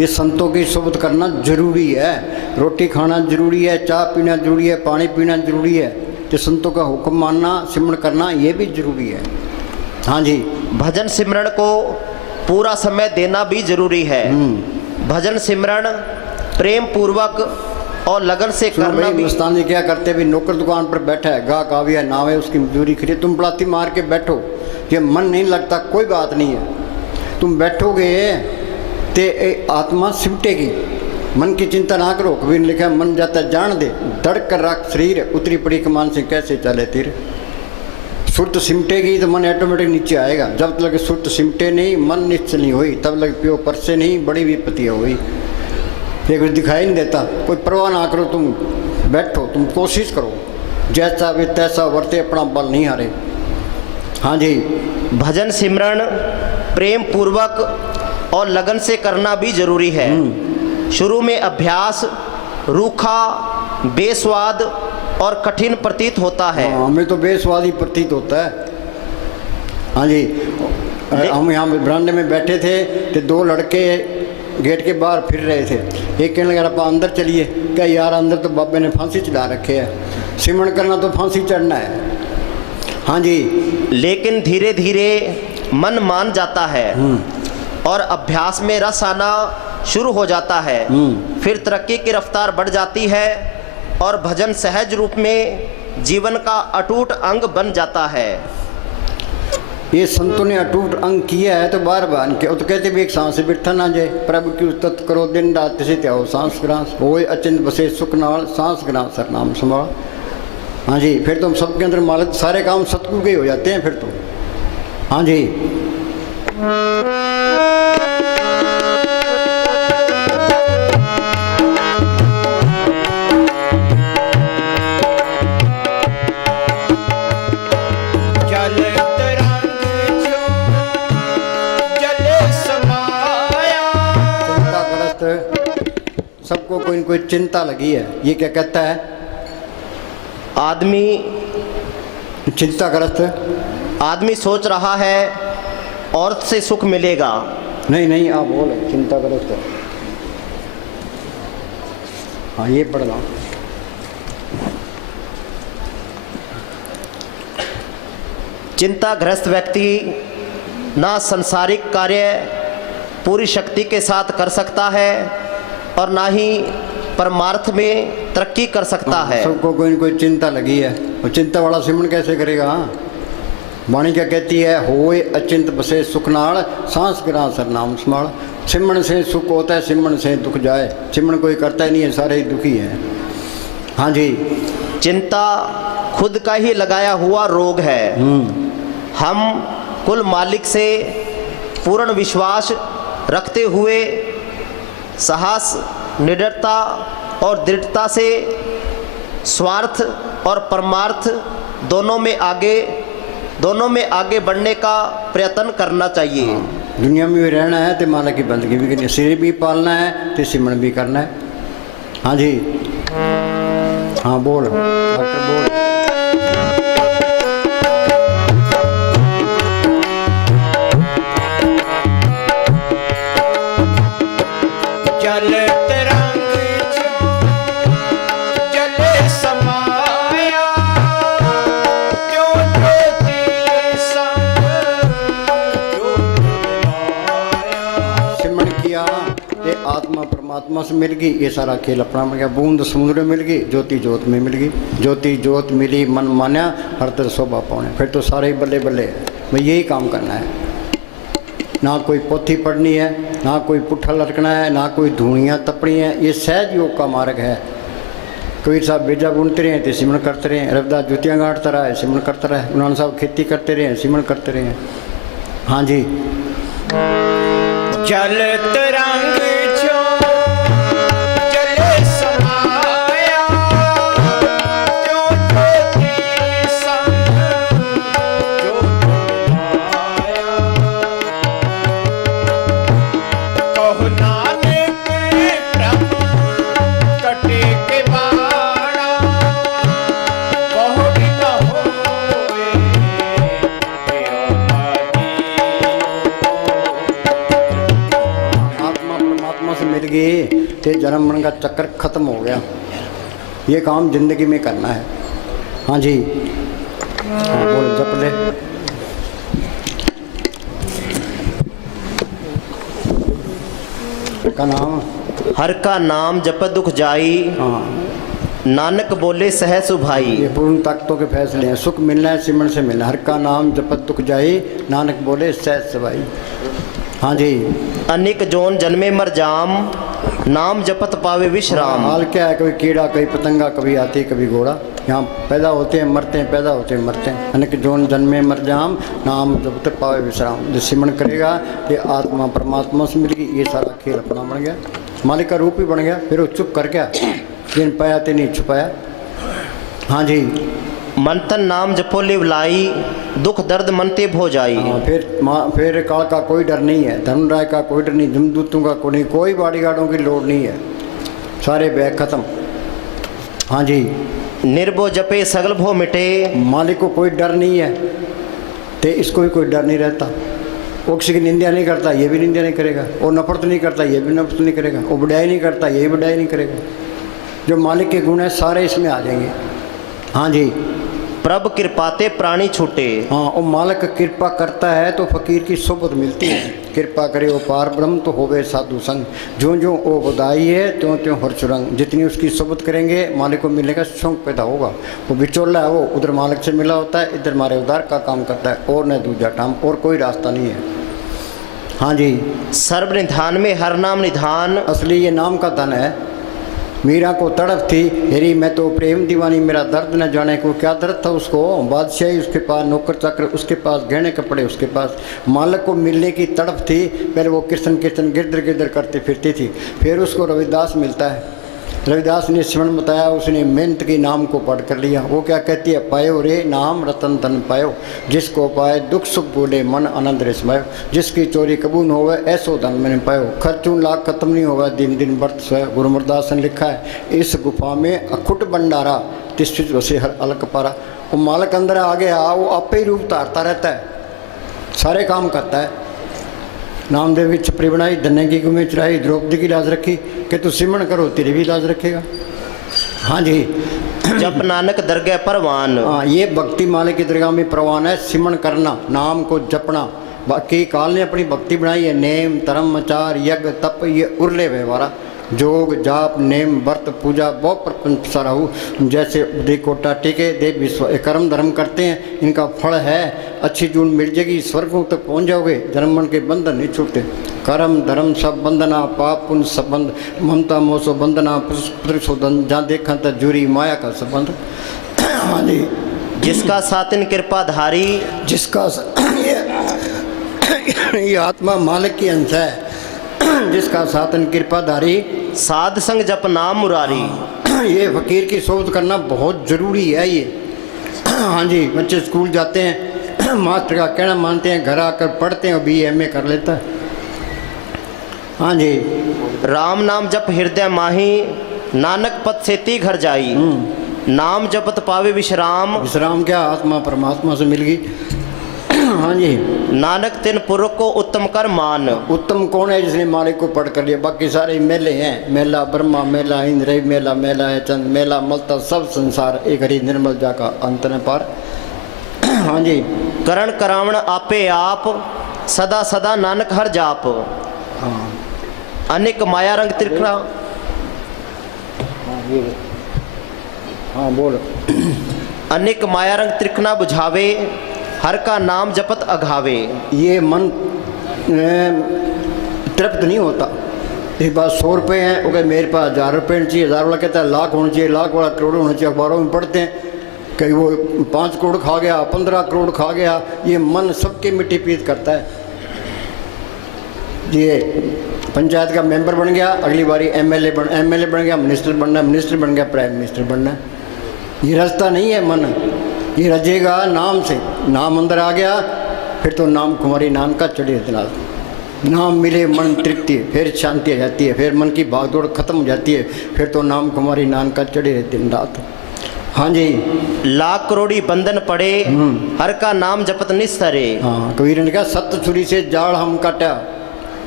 ये संतों की सोबत करना जरूरी है। रोटी खाना जरूरी है, चाय पीना जरूरी है, पानी पीना जरूरी है। तो संतों का हुक्म मानना सिमरन करना ये भी जरूरी है। हाँ जी, भजन सिमरन को पूरा समय देना भी जरूरी है। भजन सिमरन प्रेम पूर्वक और लगन से करना भी। हिंदुस्तान क्या करते भी, नौकर दुकान पर बैठा है, गाहक आ गया, नाव है, उसकी मजदूरी खरीद, तुम पलाती मार के बैठो, ये मन नहीं लगता, कोई बात नहीं है। तुम बैठोगे ते आत्मा सिमटेगी। मन की चिंता ना करो। कबीर ने लिखा मन जाता जान दे, धड़ कर रख शरीर, उतरी पड़ी कमान से कैसे चले तीर। सुरत सिमटेगी तो मन ऑटोमेटिक नीचे आएगा। जब तक सुरत सिमटे नहीं, मन निश्चल नहीं हुई, तब लग प्यो पर से नहीं, बड़ी विपत्ति हुई। ये कुछ दिखाई नहीं देता, कोई परवाह ना करो, तुम बैठो, तुम कोशिश करो। जैसा भी तैसा वर्ते, अपना बल नहीं हारे। हाँ जी, भजन सिमरन प्रेम पूर्वक और लगन से करना भी जरूरी है। शुरू में अभ्यास रूखा, बेस्वाद और कठिन प्रतीत होता है। हाँ, हमें तो बेस्वादी प्रतीत होता है। हाँ जी, हम यहाँ बरामदे में बैठे थे तो दो लड़के गेट के बाहर फिर रहे थे। एक कहने लगा आप अंदर चलिए, क्या यार अंदर तो बाबे ने फांसी चढ़ा रखे है, सिमरन करना तो फांसी चढ़ना है। हाँ जी, लेकिन धीरे धीरे मन मान जाता है और अभ्यास में रस आना शुरू हो जाता है। फिर तरक्की की रफ्तार बढ़ जाती है और भजन सहज रूप में जीवन का अटूट अंग बन जाता है। ये संतों ने अटूट अंग किया है तो बार बार के तो कहते भी एक सांस से बिरथा ना जाए, प्रभु की उस्तत करो दिन रात से त्याओ सांस ग्रास होए अचिंत बसे सुख नाल सांस ग्रास सर नाम संभाल। हाँ जी, फिर तो सबके अंदर मालिक सारे काम सतगुरु के हो जाते हैं फिर तो। हाँ जी, जल तरंग जो जले समाया। चिंताग्रस्त सबको कोई न कोई चिंता लगी है। ये क्या कहता है? आदमी चिंताग्रस्त आदमी सोच रहा है औरत से सुख मिलेगा। नहीं नहीं, आप बोलो चिंताग्रस्त। हाँ, ये पढ़ना। चिंताग्रस्त व्यक्ति ना संसारिक कार्य पूरी शक्ति के साथ कर सकता है और ना ही परमार्थ में तरक्की कर सकता है। सबको कोई न कोई चिंता लगी है, और चिंता वाला सिमरन कैसे करेगा? वाणी क्या कहती है? होए अचिंत बसे सुख नाल सांस गिरा सर नाम स्मरण। सिमरन से सुख होता है, सिमरन से दुख जाए। सिमरन कोई करता ही नहीं है, सारे ही दुखी हैं। हाँ जी, चिंता खुद का ही लगाया हुआ रोग है। हम कुल मालिक से पूर्ण विश्वास रखते हुए साहस, निडरता और दृढ़ता से स्वार्थ और परमार्थ दोनों में आगे बढ़ने का प्रयत्न करना चाहिए। दुनिया में भी रहना है तो मालिक की बंदगी भी करनी है, शरीर भी पालना है तो सिमरन भी करना है। हाँ जी, हाँ बोल डॉक्टर बोल। जल तरंग जो जले समाया। क्यों ज्योति संग ज्योत मिलाया। सिमरन किया ये आत्मा परमात्मा से मिल गई, ये सारा खेल अपना मिल गया। बूंद समुद्र में मिल गई, ज्योति ज्योत में मिल गई। ज्योति ज्योत मिली मन मान्या, हर तरह शोभा पाने। फिर तो सारे ही बल्ले बल्ले भाई, यही काम करना है। ना कोई पोथी पढ़नी है, ना कोई पुट्ठा लटकना है, ना कोई धूणियाँ तपनी है। ये सहज योग का मार्ग है। कबीर साहब बेजा बुनते रहे तो सिमरन करते रहे, रविदास जुतियाँ गांठता रहा है, सिमरन करता रहे, उन्होंने साहब खेती करते रहे, सिमरन करते रहे। हाँ जी, जल तरंग जो जले समाया। क्यों ज्योति संग ज्योत मिलाया। कहो नानक प्रभु कटे के बाड़ा। बहु बिना होए आत्मा परमात्मा से मिल गई तो जन्म मरण का चक्कर खत्म हो गया। ये काम जिंदगी में करना है। हाँ जी, हाँ बोल जप ले। का नाम हर का नाम जप दुख जाई, हाँ, नानक बोले सह सुभाई। ये पूर्ण ताकतों के फैसले हैं। सुख मिलना है सिमरन से मिलना। हर का नाम जपत दुख जाई, नानक बोले सहज सवाई। हाँ जी, अनेक जोन जन्मे मर जाम, नाम जपत पावे विश्राम। हाल क्या है? कभी कीड़ा, कभी पतंगा, कभी हाथी, कभी घोड़ा। यहाँ पैदा होते हैं मरते हैं, पैदा होते हैं मरते हैं। अनेक जोन जन्मे मर जाम, नाम जपत पावे विश्राम। जो सिमरन करेगा ये आत्मा परमात्मा से मिल गई। ये सारा खेल अपना बन गया, मालिक का रूप ही बन गया। फिर वो चुप कर गया, जिन पाया ते नहीं छुपाया। हाँ जी। मंथन नाम जपो लिवलाई, दुख दर्द मनते भो जाई। हाँ, फिर काल का कोई डर नहीं है, धर्मराय का कोई डर नहीं, जमदूतों का कोई नहीं, कोई बॉडीगार्डों की लोड नहीं है, सारे बैग खत्म। हाँ जी। निर्भो जपे सगल भो मिटे, मालिक को कोई डर नहीं है, तो इसको भी कोई डर नहीं रहता। वो किसी की निंदा नहीं करता, ये भी निंदा नहीं करेगा। वो नफरत नहीं करता, ये भी नफरत नहीं करेगा। वो बढ़ाई नहीं करता, ये भी बढ़ाई नहीं करेगा। जो मालिक के गुण है सारे इसमें आ जाएंगे। हाँ जी। प्रभ कृपाते प्राणी छूटे। हाँ, वो मालिक कृपा करता है तो फकीर की सोबत मिलती है। कृपा करे वो पार ब्रह्म तो होवे साधु संग, जो जो वो बधाई है त्यों त्यों हर चुरंग। जितनी उसकी सोबत करेंगे मालिक को मिलने का शौक पैदा होगा। वो बिचौला है, वो उधर मालिक से मिला होता है, इधर मारे उधार का काम करता है, और न दूजा टाम, और कोई रास्ता नहीं है। हाँ जी। सर्व निधान में हर नाम निधान, असली ये नाम का धन है। मीरा को तड़प थी, हेरी मैं तो प्रेम दीवानी, मेरा दर्द न जाने को क्या दर्द था उसको। बादशाही उसके पास, नौकर चाकर उसके पास, गहने कपड़े उसके पास, मालिक को मिलने की तड़प थी। पहले वो कीर्तन कीर्तन गिरधर गिरधर करती फिरती थी। फिर उसको रविदास मिलता है। रविदास ने स्मरण बताया, उसने मेहनत की नाम को पढ़ कर लिया। वो क्या कहती है, पायो रे नाम रतन धन पायो, जिसको पाए दुख सुख बोले मन आनंद रे समायो। जिसकी चोरी कबूल होवे ऐसो धन मैंने पायो, खर्चून लाख खत्म नहीं होगा दिन दिन बर्त सोया। गुरु अमरदास ने लिखा है, इस गुफा में अखुट भंडारा, तिष्ठित वसे हर अलग पारा। वो मालिक अंदर आ गया, वो आपे ही रूप धारता रहता है, सारे काम करता है। नामदेव की छपरी बनाई, धन्य की गुमे चढ़ाई, द्रौपदी की लाज रखी कि तू सिमरण करो तेरी भी लाज रखेगा। हाँ जी। जप नानक दरगाह परवान। हाँ, ये भक्ति मालिक की दरगाह में परवान है, सिमरण करना, नाम को जपना। बाकी काल ने अपनी भक्ति बनाई है, नेम धर्म आचार यज्ञ तप ये उर्ले व्यवहारा, जोग जाप नेम व्रत पूजा बहुत प्रपंच सारा हो। जैसे दे कोटा टीके दे विश्व कर्म धर्म करते हैं, इनका फल है अच्छी जून मिल जाएगी, स्वर्गों तक पहुंच जाओगे, जन्म मन के बंधन नहीं छूटते। कर्म धर्म सब बंधना, पाप पुण्य संबंध, ममता मोसो बंधना, शोधन जहाँ देखा तो जूरी माया का संबंध। हाँ जी। जिसका सातिन कृपाधारी, जिसका ये आत्मा मालिक की अंश है, जिसका सातन कृपाधारी, साध संग जप नाम मुरारी। ये फकीर की सोच करना बहुत ज़रूरी है ये। हाँ जी। बच्चे स्कूल जाते हैं, मास्टर का कहना मानते हैं, घर आकर पढ़ते हैं, BA कर लेता है। हाँ जी। राम नाम जप हृदय माही, नानक पद सेती घर जाई। नाम जपत पावे विश्राम, विश्राम क्या, आत्मा परमात्मा से मिल गई। हाँ जी। नानक तिन पुरुष को उत्तम कर मान। उत्तम कौन है, जिसने मालिक को पढ़ कर लिया। बाकी सारे मेले हैं, मेला ब्रह्मा, मेला इंद्र, मेला मेला है चंद, मेला मलता सब संसार, एक हरि निर्मल जा का अंत न पार। हाँ जी। करण करावण आपे आप, सदा सदा नानक हर जाप। हाँ। अनेक माया रंग त्रिखना। हाँ बोल। अनेक माया रंग त्रिखना बुझावे, हर का नाम जपत अघावे। ये मन तृप्त नहीं होता। एक बात 100 रुपये हैं, वो कहे मेरे पास 1000 रुपये चाहिए, 1000 वाला कहता है लाख होना चाहिए, लाख वाला करोड़ होना चाहिए। अखबारों में पढ़ते हैं कहीं वो 5 करोड़ खा गया, 15 करोड़ खा गया। ये मन सबके मिट्टी पीत करता है। ये पंचायत का मेंबर बन गया, अगली बारी MLA बन गया, मिनिस्टर बनना, मिनिस्टर बन गया, प्राइम मिनिस्टर बनना। ये रास्ता नहीं है मन, ये रजेगा नाम से। नाम अंदर आ गया फिर तो नाम कुमारी नाम का चढ़े दिनाल। नाम मिले मन तृप्ति, फिर शांति आ जाती है, फिर मन की भागदौड़ खत्म हो जाती है, फिर तो नाम कुमारी नाम का चढ़े दिन रात। हाँ जी। लाख करोड़ी बंधन पड़े, हर का नाम जपत निस्तरे। हाँ, कबीर ने कहा सत्य छुरी से जाड़ हम काटा।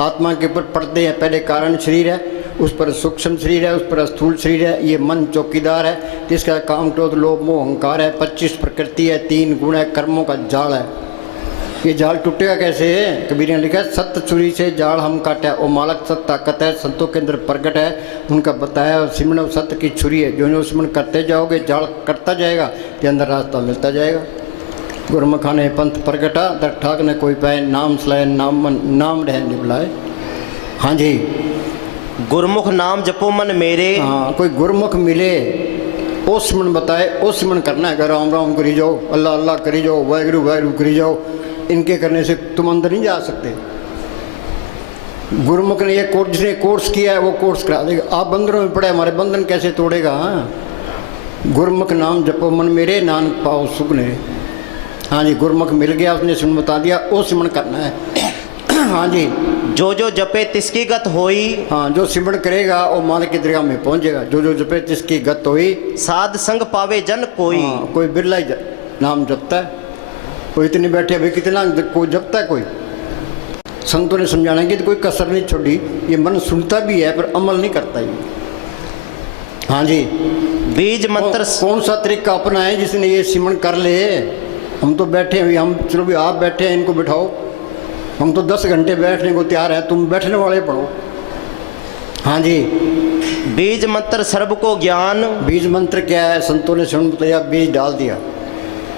आत्मा के ऊपर पड़ते हैं, पहले कारण शरीर है, उस पर सूक्ष्म शरीर है, उस पर स्थूल शरीर है। ये मन चौकीदार है, जिसका काम क्रोध लोभ मोह अहंकार है। 25 प्रकृति है, 3 गुण है, कर्मों का जाल है। ये जाल टूटेगा कैसे? कबीर ने लिखा सत्य छुरी से जाल हम काटा। वो मालक सत्य ताकत है, संतों के अंदर प्रकट है, उनका बताया सिमरण सत्य की छुरी है। जो सिमरण करते जाओगे जाल कटता जाएगा, के अंदर रास्ता मिलता जाएगा। गुरमुखा ने पंथ प्रगटा, दर ठाक ने कोई पाए, नाम सलाए नाम रह निभलाए। हाँ जी। गुरमुख नाम जपो मन मेरे। हाँ, कोई गुरमुख मिले, ओ सिमरण बताए, ओ सिमरण करना है। राम राम करी जाओ, अल्लाह अल्लाह करी जाओ, वाहिगुरु वाहिगुरु करी जाओ। इनके करने से तुम अंदर नहीं जा सकते। गुरमुख ने ये कोर्स, जिसने कोर्स किया है वो कोर्स करा देगा। आप बंधनों में पड़े, हमारे बंधन कैसे तोड़ेगा? गुरमुख नाम जपो मन मेरे, नानक पाओ सुख ने। हाँ जी, गुरमुख मिल गया, उसने सुन बता दिया, वो सिमरन करना है। हाँ जी, जो जो जपे तिसकी गत होई, हाँ, जो सिमरन करेगा वो मालिक की दरगाह में पहुंचेगा। जो जो जपे तिसकी गत होई, साध संग पावे जन कोई। हाँ, कोई बिरला ही नाम जपता है, कोई इतने बैठे अभी कितना कोई जपता है। कोई संतों ने समझाना कि तो कोई कसर नहीं छोड़ी, ये मन सुनता भी है पर अमल नहीं करता ये। हाँ जी, बीज मंत्र कौन सा तरीका अपना है जिसने ये सिमरन कर ले। हम तो बैठे हैं, हम चलो भी आप बैठे हैं, इनको बिठाओ, हम तो 10 घंटे बैठने को तैयार है, तुम बैठने वाले पढ़ो। हाँ जी, बीज मंत्र सर्व को ज्ञान। बीज मंत्र क्या है? संतों ने सिमरन बताया, बीज डाल दिया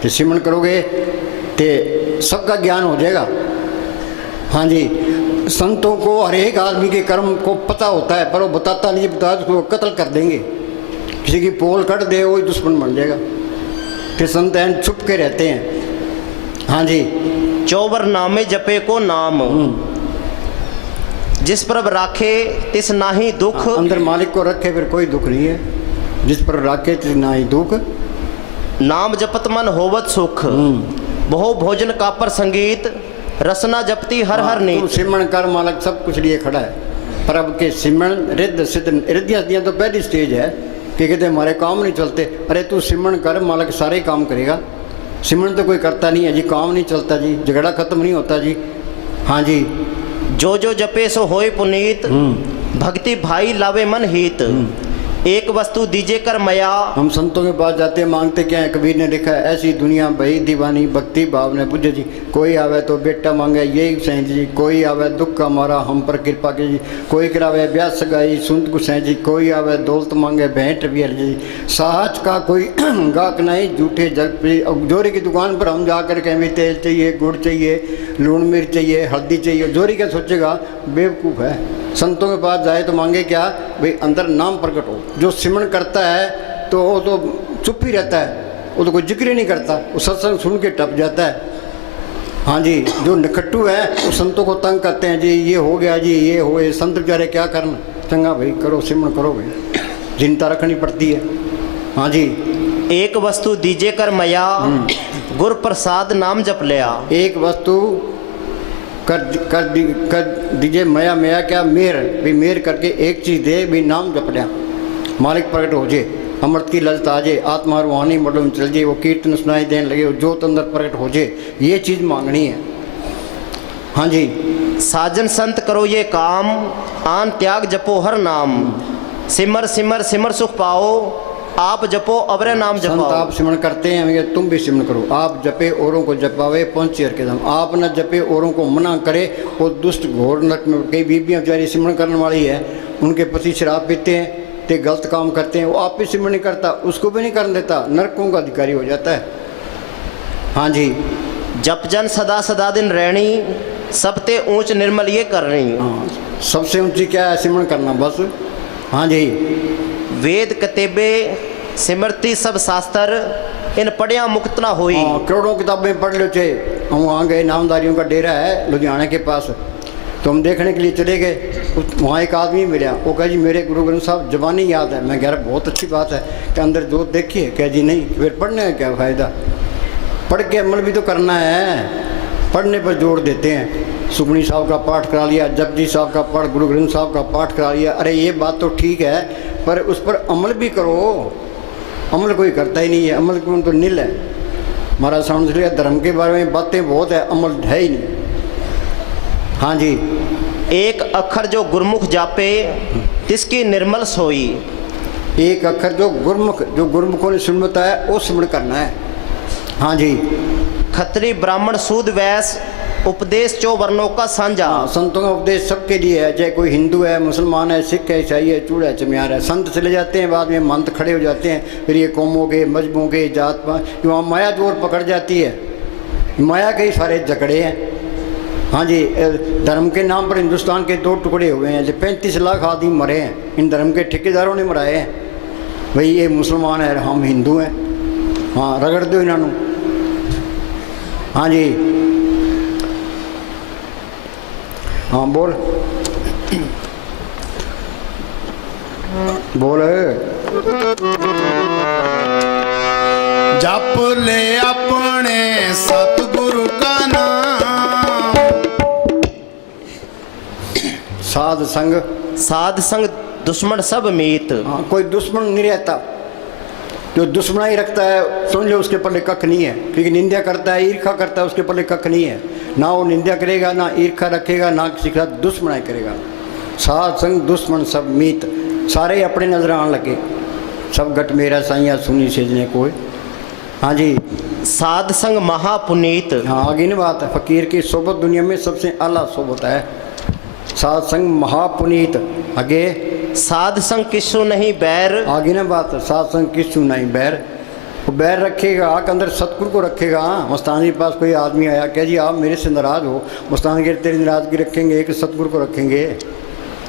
कि सिमरन करोगे तो सबका ज्ञान हो जाएगा। हाँ जी, संतों को हर एक आदमी के कर्म को पता होता है, पर वो बताता नहीं, बता उसको कत्ल कर देंगे। किसी की पोल कट दे वही दुश्मन बन जाएगा। फिर संत हैं छुप के रहते हैं। हाँ जी, 54 नामे जपे को नाम, जिस पर राखे तिस नाही दुख। अंदर मालिक को रखे फिर कोई दुख नहीं है, जिस पर राखे तिस नाही दुख। नाम जपत मन होवत सुख, बहु भोजन का पर संगीत, रसना जपती हर हर तू नीत। सिमरन कर, मालिक सब कुछ लिए खड़ा है। पर अब के सिमरन रिद्ध सिद्ध, रिद्धियाँ तो पहली स्टेज है कि कहते हमारे काम नहीं चलते। अरे तू सिमरन कर, मालिक सारे काम करेगा। सिमरन तो कोई करता नहीं है जी, काम नहीं चलता जी, झगड़ा खत्म नहीं होता जी। हाँ जी, जो जो जपे सो होए पुनीत, भक्ति भाई लावे मन हित, एक वस्तु दीजे कर मया। हम संतों के पास जाते हैं, मांगते क्या है? कबीर ने लिखा है, ऐसी दुनिया भई दीवानी, भक्ति भाव ने बुझे जी। कोई आवे तो बेटा मांगे यही सैं जी, कोई आवे दुख का मारा हम पर कृपा की जी, कोई करावे ब्याह सगाई सुनत गुसैं जी, कोई आवे दौलत मांगे भेंट भी जी। साहज का कोई गाहक नहीं, झूठे जग पे। जोरी की दुकान पर हम जाकर कहें भी तेल चाहिए, गुड़ चाहिए, लून मिर्च चाहिए, हल्दी चाहिए, जोरी क्या सोचेगा? बेवकूफ़ है। संतों के पास जाए तो मांगे क्या? भाई अंदर नाम प्रकट हो। जो सिमरन करता है तो वो तो चुप ही रहता है, वो तो कोई जिक्र ही नहीं करता, वो सत्संग सुन के टप जाता है। हाँ जी, जो निकट्टू है वो संतों को तंग करते हैं जी, ये हो गया जी, ये हो गए। संत बेचारे क्या करना? चंगा भाई करो, सिमरन करो भाई, चिंता रखनी पड़ती है। हाँ जी, एक वस्तु दीजे कर मया, गुर प्रसाद नाम जप लिया। एक वस्तु कर दीजिए मया। मया क्या? मेर भी, मेर करके एक चीज़ दे भी, नाम जप लिया, मालिक प्रकट हो जाए, अमृत की ललत आ जाए, आत्मा रूहानी मडों में चल जाए, वो कीर्तन सुनाई देने लगे, वो जोत अंदर प्रकट हो जाए, ये चीज़ मांगनी है। हाँ जी, साजन संत करो ये काम, आन त्याग जपो हर नाम, सिमर सिमर सिमर सुख पाओ, आप जपो अवरे नाम संत जपाओ। आप सिमरन करते हैं, हमें तुम भी सिमरन करो। आप जपे औरों को जपावे, पहुँचे हर के धाम। आप न जपे औरों को मना करे, वो दुष्ट घोर नरक में। कई बीबियाँ बेचारी सिमरन करने वाली है, उनके पति शराब पीते हैं तो गलत काम करते हैं, वो आप भी सिमरन नहीं करता, उसको भी नहीं करने देता, नरकों का अधिकारी हो जाता है। हाँ जी, जप जन सदा सदा दिन रहनी, सबते ऊंच निर्मल ये करनी। हाँ, सबसे ऊँची क्या है? सिमरन करना बस। हाँ जी, वेद कतेबे सिमरती सब शास्त्र, इन पढ़िया मुक्त ना होई। हाँ, करोड़ों किताबें पढ़ लो चाहे। हम वहाँ गए, नामदारियों का डेरा है लुधियाना के पास, तो हम देखने के लिए चले गए। वहाँ एक आदमी मिला, वो कहा जी मेरे गुरु ग्रंथ साहब जबानी याद है। मैं कह रहा बहुत अच्छी बात है, कि अंदर जोत देखिए। कह जी नहीं, फिर पढ़ने का क्या फ़ायदा? पढ़ के अमल भी तो करना है, पढ़ने पर जोर देते हैं। सुखमनी साहब का पाठ करा लिया, जपजी साहब का पाठ, गुरु ग्रंथ साहब का पाठ करा लिया। अरे ये बात तो ठीक है, पर उस पर अमल भी करो। अमल कोई करता ही नहीं है, अमल क्यों तो नील है। महाराज समझ लिया, धर्म के बारे में बातें बहुत है, अमल है ही नहीं। हाँ जी, एक अक्षर जो गुरमुख जापे, तिसकी निर्मल सोई। एक अक्षर जो गुरमुखों ने सुन बताया वो सिमरन करना है। हाँ जी, खत्री ब्राह्मण सूद वैश्य, उपदेश चो वर्णों का साझा। हाँ, संतों का उपदेश सबके लिए है, चाहे कोई हिंदू है, मुसलमान है, सिख है, ईसाई है, चूड़ा है, चमियार है। संत चले जाते हैं, बाद में मंत खड़े हो जाते हैं, फिर ये कौमों के, मजहबों के, जात पात, वहाँ माया जोर पकड़ जाती है। माया के ही सारे झगड़े हैं। हाँ जी, धर्म के नाम पर हिंदुस्तान के 2 टुकड़े हुए हैं। जो 35 लाख आदमी मरे हैं, इन धर्म के ठेकेदारों ने मराए हैं। भाई ये मुसलमान है, हम हिंदू हैं। हाँ, रगड़ दो इन्होंने। हाँ जी, हाँ बोल बोल। जप ले अपने सतगुरु का नाम। साध संग, साध संग दुश्मन सब मीत। हाँ, कोई दुश्मन नहीं रहता। जो दुश्मना ही रखता है समझ लो उसके पल्ले कख नहीं है, क्योंकि निंदा करता है, ईर्खा करता है, उसके पल्ले कख नहीं है। ना वो निंदा करेगा, ना ईर्खा रखेगा, ना किसी का दुश्मनाई करेगा। साध संग दुश्मन सब मीत, सारे अपने नजर आने लगे। सब गट मेरा साइया सुनी सेजने कोई। हाँ जी। साध संग महापुनीत। हाँ, आगे नहीं बात है। फकीर की सोबत दुनिया में सबसे आला सोबत है। साध संग महापुनीत। आगे साध संग किसु नहीं बैर। आगे ना बात है। साध संग किसु नहीं बैर। वो बैर रखेगा के अंदर सतगुरु को रखेगा। मस्तान जी के पास कोई आदमी आया, कह जी आप मेरे से नाराज हो, मस्तान जी तेरी नाराजगी रखेंगे कि सतगुरु को रखेंगे।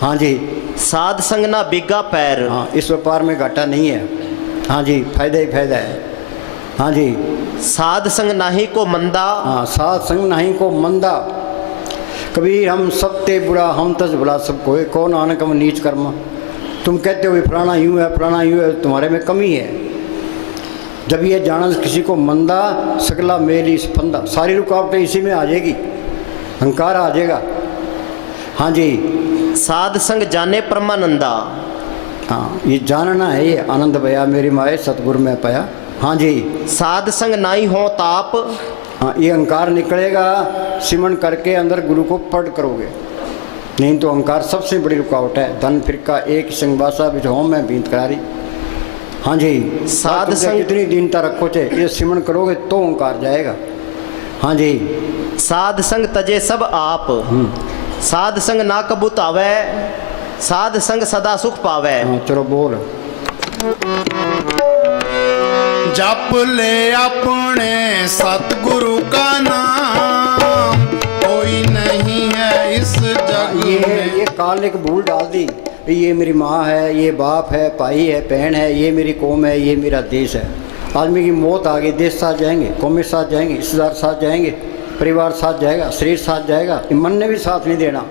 हाँ जी। साध संग ना बिगा पैर। हाँ, इस व्यापार में घाटा नहीं है। हाँ जी, फायदा ही फायदा है। हाँ जी। साध संग नाही को मंदा। हाँ, साध संग नहीं को मंदा। कबीर हम सब ते बुरा हम तज भला सब कोई, कौन नानक हम नीच कर्म। तुम कहते हो फलाना यूँ है फलाना यूँ है, तुम्हारे में कमी है। जब ये जाना किसी को मंदा सकला मेली स्पंदा, सारी रुकावटें इसी में आ जाएगी, अहंकार आ जाएगा। हाँ जी। साध संग जाने परमानंदा। हाँ, ये जानना है, ये आनंद भया मेरी माए सतगुरु में पाया। हाँ जी। साध संग नाई हो ताप। हाँ, ये अहंकार निकलेगा सिमन करके अंदर गुरु को पढ़ करोगे, नहीं तो अहंकार सबसे बड़ी रुकावट है। धन फिरका एक संगवासा बिछो में बीत करारी। हाँ जी। साध संग कितनी दीनता रखो चे, ये सिमन करोगे तो अहंकार जाएगा। हाँ जी। साध संग तजे सब आप। साध संग ना कबूत आवे, साध संग सदा सुख पावे। हाँ, चलो बोल। जप ले अपने सतगुरु का नाम, कोई नहीं है इस जग में। ये काल ने एक भूल डाल दी, ये मेरी माँ है, ये बाप है, भाई है, बहन है, ये मेरी कौम है, ये मेरा देश है। आदमी की मौत आ गई, देश साथ जाएंगे, कौमें साथ जाएंगे, रिश्तेदार साथ जाएंगे, परिवार साथ जाएगा, शरीर साथ जाएगा, मन ने भी साथ नहीं देना।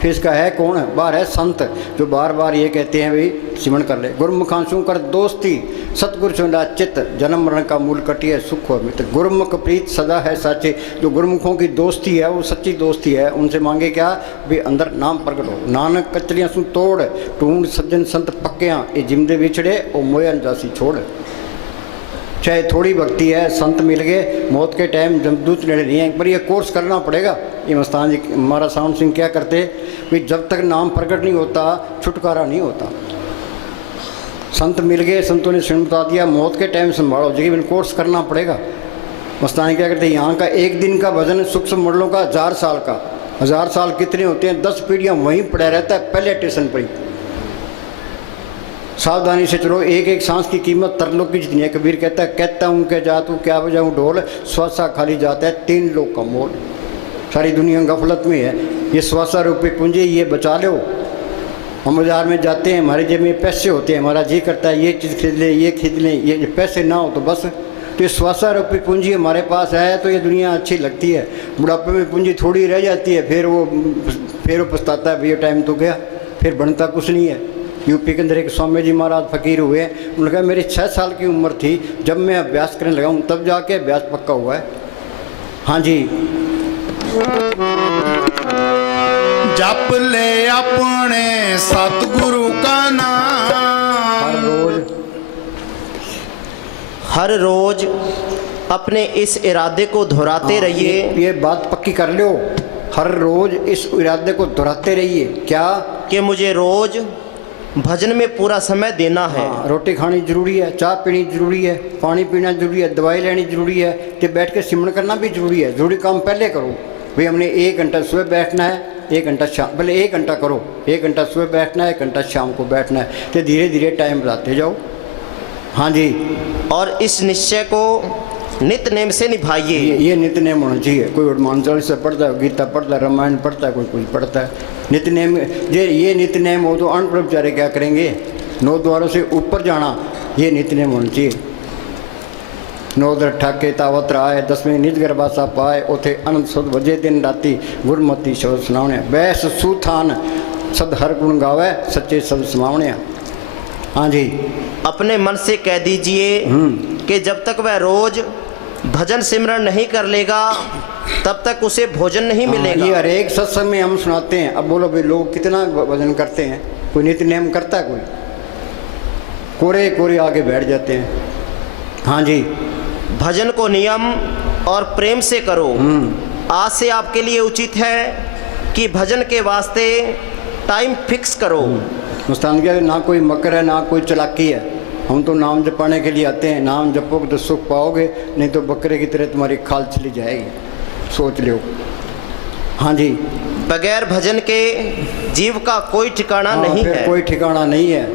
फिर इसका है कौन है? बाहर है संत, जो बार बार ये कहते हैं भाई सिमरण कर ले। गुरुमुखांशु कर दोस्ती, सतगुरु चुना चित्त, जन्म मरण का मूल कटिए सुख हो मित्र। गुरुमुख प्रीत सदा है साचे, जो गुरुमुखों की दोस्ती है वो सच्ची दोस्ती है। उनसे मांगे क्या? भी अंदर नाम प्रकट हो। नानक कचलियाँ सुन तोड़, ढूंढ सज्जन संत पक्कियाँ, ये जिमदे बिछड़े और मोयन जासी छोड़। चाहे थोड़ी भक्ति है, संत मिल गए, मौत के टाइम जमदूत नेड़े नहीं है, पर ये कोर्स करना पड़ेगा। ये मस्तान जी महाराज सावन सिंह क्या करते कि जब तक नाम प्रकट नहीं होता छुटकारा नहीं होता। संत मिल गए, संतों ने स्वयं बता दिया, मौत के टाइम संभालो, लेकिन कोर्स करना पड़ेगा। मस्तान क्या करते हैं, यहाँ का एक दिन का भजन सूक्ष्म मंडलों का 1000 साल का। 1000 साल कितने होते हैं? 10 पीढ़ियाँ वहीं पड़ा रहता है, पहले स्टेशन पर ही। सावधानी से चलो, एक एक सांस की कीमत तरलोक की जितनी है। कबीर कहता हूँ क्या जा तू क्या बजाऊँ ढोल, श्वासा खाली जाता है 3 लोग का मोल। सारी दुनिया गफलत में है। ये श्वासा रूपी पूंजी ये बचा लो। हम बाजार में जाते हैं, हमारे जेब में पैसे होते हैं, हमारा जी करता है ये चीज़ खरीद लें, ये खरीद लें, ये पैसे ना हो तो बस। तो ये श्वासा रूपी पूंजी हमारे पास है तो ये दुनिया अच्छी लगती है। बुढ़ापे में पूंजी थोड़ी रह जाती है, फिर वो पछताता है, भैया टाइम तो गया, फिर बनता कुछ नहीं है। यूपी के अंदर एक स्वामी जी महाराज फकीर हुए, उन्होंने कहा मेरी 6 साल की उम्र थी जब मैं अभ्यास करने लगा हूँ, तब जाके अभ्यास पक्का हुआ है। हाँ जी। जप ले अपने सतगुरु का नाम, हर रोज अपने इस इरादे को दोहराते रहिए। ये बात पक्की कर लो, हर रोज इस इरादे को दोहराते रहिए। क्या? कि मुझे रोज भजन में पूरा समय देना है। रोटी खानी जरूरी है, चाय पीनी जरूरी है, पानी पीना जरूरी है, दवाई लेनी जरूरी है, तो बैठ के सिमरण करना भी जरूरी है। जरूरी काम पहले करो भाई। हमने 1 घंटा सुबह बैठना है, 1 घंटा शाम, पहले 1 घंटा करो, 1 घंटा सुबह बैठना है, 1 घंटा शाम को बैठना है, तो धीरे धीरे टाइम बढ़ाते जाओ। हाँ जी। और इस निश्चय को नित नेम से निभाइए। ये नित नेम होना चाहिए। कोई हनुमान चालीसा पढ़ता है, गीता पढ़ता है, रामायण पढ़ता है, कोई कुछ पढ़ता है। नित नेम ये नित नेम हो तो अन्न ब्रह्मचारी क्या करेंगे? 9 द्वारों से ऊपर जाना, ये नित नेम होना चाहिए। 9 दर ठाके तावत आए, 10वें निज गर्भासा पाए, उथे अनंत सुध वजे दिन राती, गुरमती शब्द सुनावने। बैस सुथान सद हर गुण गावे, सच्चे शब्द समावने। हाँ जी। अपने मन से कह दीजिए कि जब तक वह रोज भजन सिमरन नहीं कर लेगा तब तक उसे भोजन नहीं मिलेगा। ये हर एक सत्संग में हम सुनाते हैं। अब बोलो भाई लोग कितना भजन करते हैं? कोई नित्य नियम करता है? कोई कोरे कोरे आगे बैठ जाते हैं। हाँ जी। भजन को नियम और प्रेम से करो। आज से आपके लिए उचित है कि भजन के वास्ते टाइम फिक्स करो। मुस्तान क्या ना कोई मकर है ना कोई चालाकी है। हम तो नाम जपाने के लिए आते हैं। नाम जपोगे तो सुख पाओगे, नहीं तो बकरे की तरह तुम्हारी खाल चली जाएगी। सोच लो। हाँ जी। बगैर भजन के जीव का कोई ठिकाना नहीं फिर है। कोई ठिकाना नहीं है।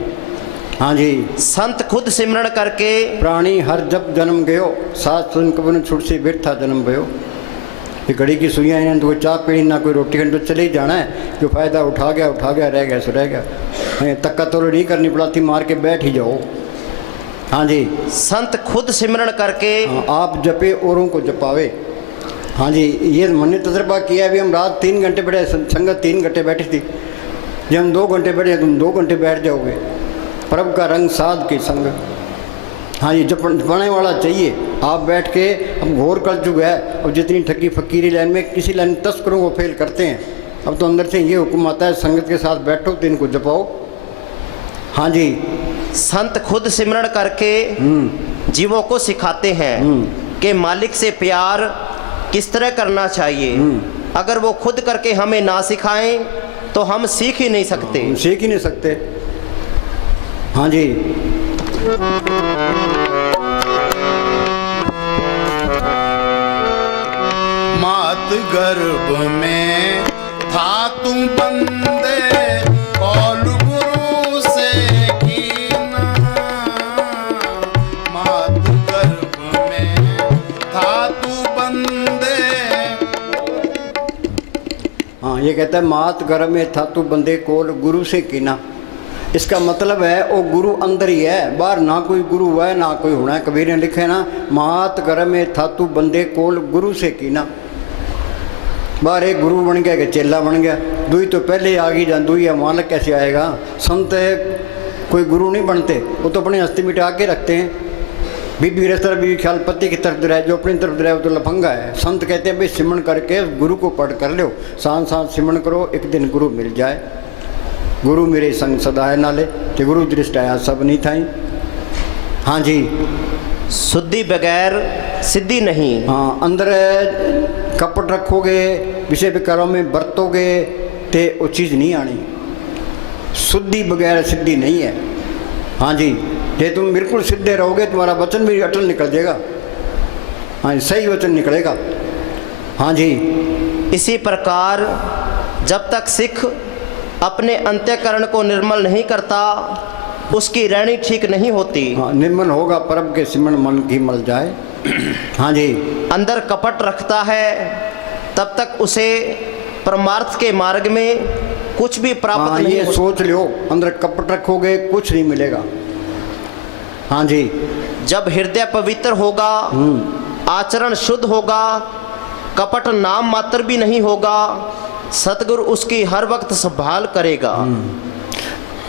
हाँ जी। संत खुद सिमरण करके प्राणी हर जब जन्म गयो, सात सुन कबन छुट से बिरथा जन्म भयो। ये घड़ी की सुइयाँ हैं, तो कोई चाय पीनी ना कोई रोटी खानी, तो चले ही जाना है। जो फायदा उठा गया, रह गया सो रह गया। तक्का तो नहीं करनी पड़ती, मार के बैठ ही जाओ। हाँ जी। संत खुद सिमरण करके आप जपे औरों को जपावे। हाँ जी। ये मैंने तजर्बा किया है। अभी हम रात 3 घंटे बैठे, संगत 3 घंटे बैठी थी। जब हम 2 घंटे बैठे, तुम 2 घंटे बैठ जाओगे। प्रभ का रंग साध के संग। हाँ जी। जपने वाला चाहिए। आप बैठ के, अब घोर कर चुका है। और जितनी ठगी फकीरी लाइन में किसी लाइन तस्करों को फेल करते हैं। अब तो अंदर से ये हुक्म आता है संगत के साथ बैठो तो इनको जपाओ। हाँ जी। संत खुद सिमरण करके जीवों को सिखाते हैं कि मालिक से प्यार किस तरह करना चाहिए। अगर वो खुद करके हमें ना सिखाएं तो हम सीख ही नहीं सकते। सीख ही नहीं सकते। हाँ जी। मात गर्भ में था तू बंदे, कौल गुरु से कीना। मात गर्भ में था तू बंदे। हाँ, ये कहता है मात गर्भ में था तू बंदे कोल गुरु से कीना। इसका मतलब है वो गुरु अंदर ही है, बाहर ना कोई गुरु है ना कोई होना है। कबीर ने लिखे ना, मात गर्भ में था तू बंदे कोल गुरु से कीना। बाहर एक गुरु बन गया कि चेला बन गया। दुई तो पहले आ गई, जान दुई मालक कैसे आएगा। संत कोई गुरु नहीं बनते, वो तो अपने हस्ती मिटा के रखते हैं। बीबी इस तरफ भी ख्याल पति की तरफ रहे, जो अपनी तरफ रहे वो तो लफंगा है। संत कहते हैं भाई सिमरण करके गुरु को पढ़ कर लो, सांस सांस सिमरण करो, एक दिन गुरु मिल जाए। गुरु मेरे संग सदाए नाले, कि गुरु दृष्ट आया सब नहीं थाई। हाँ जी। शुद्धि बगैर सिद्धि नहीं। हाँ, अंदर कपट रखोगे, विषय विकारों में बरतोगे तो वो चीज़ नहीं आनी। शुद्धि बगैर सिद्धि नहीं है। हाँ जी। ये तुम बिल्कुल सीधे रहोगे, तुम्हारा वचन भी अटल निकल जाएगा। हाँ, सही वचन निकलेगा। हाँ जी। इसी प्रकार जब तक सिख अपने अंत्यकरण को निर्मल नहीं करता उसकी रहनी ठीक नहीं होती। हाँ, निर्मल होगा परम के सिमरण मन की मल जाए। हाँ जी। अंदर कपट रखता है तब तक उसे परमार्थ के मार्ग में कुछ भी प्राप्त नहीं ये होता। सोच लो, अंदर कपट रखोगे कुछ नहीं मिलेगा। हाँ जी। जब हृदय पवित्र होगा, आचरण शुद्ध होगा, कपट नाम मात्र भी नहीं होगा, सतगुरु उसकी हर वक्त संभाल करेगा।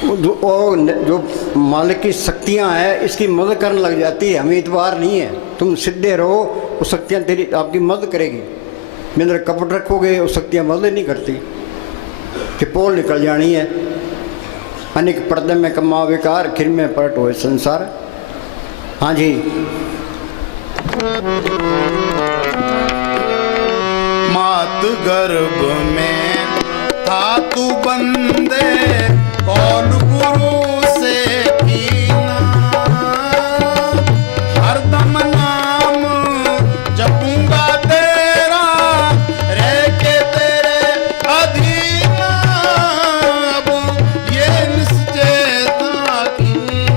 जो मालिक की शक्तियाँ हैं इसकी मदद करने लग जाती है। हमें इतबार नहीं है, तुम सीधे रहो, वो शक्तियाँ तेरी आपकी मदद करेगी। मेरे अंदर कपट रखोगे वो शक्तियाँ मदद नहीं करती, कि पोल निकल जानी है। अनेक पर्दे में कमा विकार, खिर में पलट हुए संसार। हाँ जी। मात गर्भ में था तू बंदे, कौल गुरु से कीना। हरदम नाम जपूंगा तेरा, रह के तेरे अधीन। अब ये निश्चय था कीना।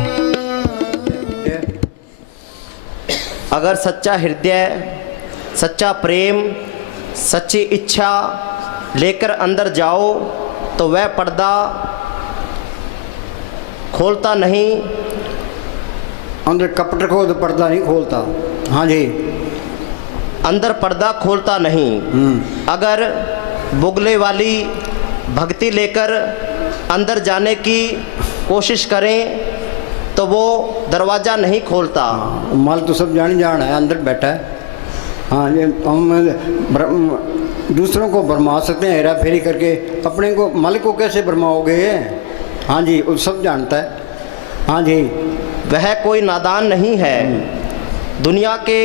अगर सच्चा हृदय, सच्चा प्रेम, सच्ची इच्छा लेकर अंदर जाओ तो वह पर्दा खोलता नहीं। अंदर कपट रखो तो पर्दा नहीं खोलता। हाँ जी। अंदर पर्दा खोलता नहीं। अगर बुगले वाली भक्ति लेकर अंदर जाने की कोशिश करें तो वो दरवाज़ा नहीं खोलता। माल तो सब जान है, अंदर बैठा है। हाँ, ये हम दूसरों को भरमा सकते हैं हेरा फेरी करके, अपने को मालिक को कैसे भरमाओगे? हाँ जी, वो सब जानता है। हाँ जी, वह कोई नादान नहीं है। दुनिया के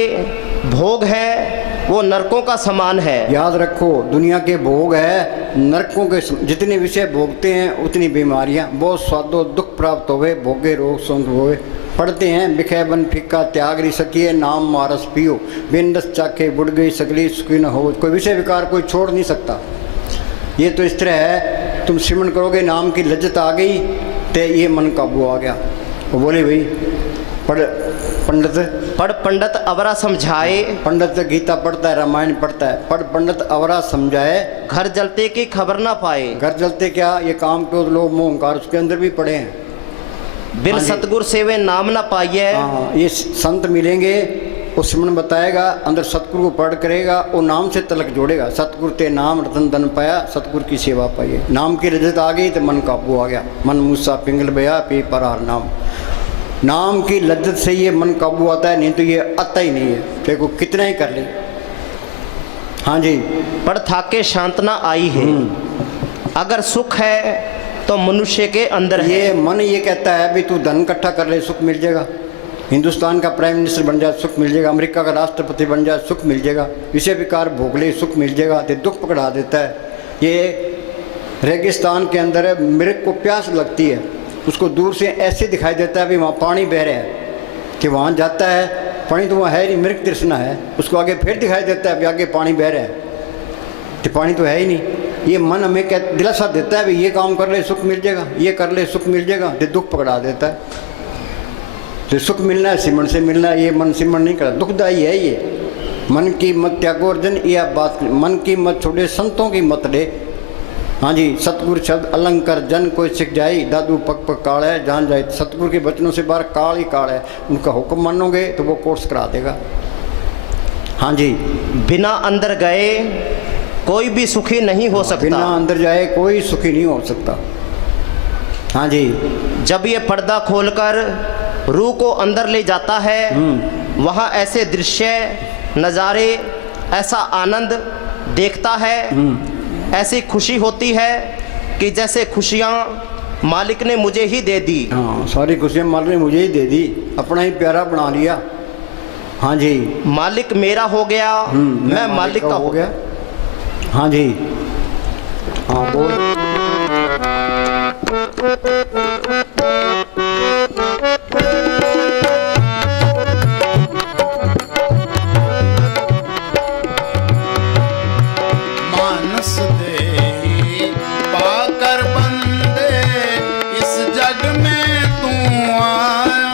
भोग है वो नरकों का समान है। याद रखो, दुनिया के भोग है नरकों के जितने विषय भोगते हैं उतनी बीमारियां, बहुत स्वादो दुख प्राप्त होवे, भोगे रोग संग होवे। पढ़ते हैं बिखे बन फिक्का त्याग री सकिए, नाम मारस पियो बिन रस चाखे बुढ़ गई सगली सुखी न हो। कोई विषय विकार कोई छोड़ नहीं सकता। ये तो इस तरह है, तुम सिमरन करोगे, नाम की लज्जत आ गई तो ये मन काबू आ गया। वो बोले भाई पढ़ पंडित अवरा समझाए, पंडित गीता पढ़ता है, रामायण पढ़ता है, पढ़ पंडित अवरा समझाए, घर जलते की खबर ना पाए। घर जलते क्या, ये काम क्रोध लोभ मोह अहंकार उसके अंदर भी पड़े हैं। बिन हाँ जी। सतगुर सेवे नाम ना पाइए। हाँ, ये संत मिलेंगे, वो सिमरन बताएगा, अंदर सतगुरु को पढ़ करेगा, वो नाम से तलक जोड़ेगा। सतगुरु ते नाम रतन धन पाया, सतगुरु की सेवा पाइए। नाम की रजत आ गई तो मन काबू आ गया। मन मूसा पिंगल बया पी परार नाम। नाम की लज्जत से ये मन काबू आता है, नहीं तो ये आता ही नहीं है, देखो कितना ही कर ले। हाँ जी, पर थाके शांतना आई है। अगर सुख है तो मनुष्य के अंदर है। ये मन ये कहता है भी तू धन इकट्ठा कर ले, सुख मिल जाएगा। हिंदुस्तान का प्राइम मिनिस्टर बन जाए, सुख मिल जाएगा। अमेरिका का राष्ट्रपति बन जाए, सुख मिल जाएगा। विषय विकार भोग ले, सुख मिल जाएगा। तो दुख पकड़ा देता है। ये रेगिस्तान के अंदर मृग को प्यास लगती है, उसको दूर से ऐसे दिखाई देता है भी वहाँ पानी बह रहा है, कि वहाँ जाता है पानी तो वहाँ है नहीं, मृग तृष्णा है। उसको आगे फिर दिखाई देता है भी आगे पानी बह रहा है, तो पानी तो है ही नहीं। ये मन हमें दिलासा देता है भी ये काम कर ले सुख मिल जाएगा, ये कर ले सुख मिल जाएगा, तो दुख पकड़ा देता है। तो सुख मिलना है सिमरन से मिलना है, ये मन सिमरन नहीं करता, दुखदायी है ये। मन की मत त्यागो अर्जन, यह बात मन की मत छोड़े, संतों की मत ले। हाँ जी, सतगुरु शब्द अलंकार जन कोई सिख जाए, दादू पक पक काल है जान जाए। सतगुरु के बचनों से बाहर काल ही काल है। उनका हुक्म मानोगे तो वो कोर्स करा देगा। हाँ जी, बिना अंदर गए कोई भी सुखी नहीं हो सकता। बिना अंदर जाए कोई सुखी नहीं हो सकता। हाँ जी, जब ये पर्दा खोलकर रूह को अंदर ले जाता है, वहाँ ऐसे दृश्य नज़ारे, ऐसा आनंद देखता है, ऐसी खुशी होती है कि जैसे खुशियाँ मालिक ने मुझे ही दे दी। हाँ, सारी खुशियाँ मालिक ने मुझे ही दे दी, अपना ही प्यारा बना लिया। हाँ जी, मालिक मेरा हो गया, मैं मालिक का हो गया। हाँ जी, हाँ बोल। मानस देही पाकर बंदे, इस जग में तू आया।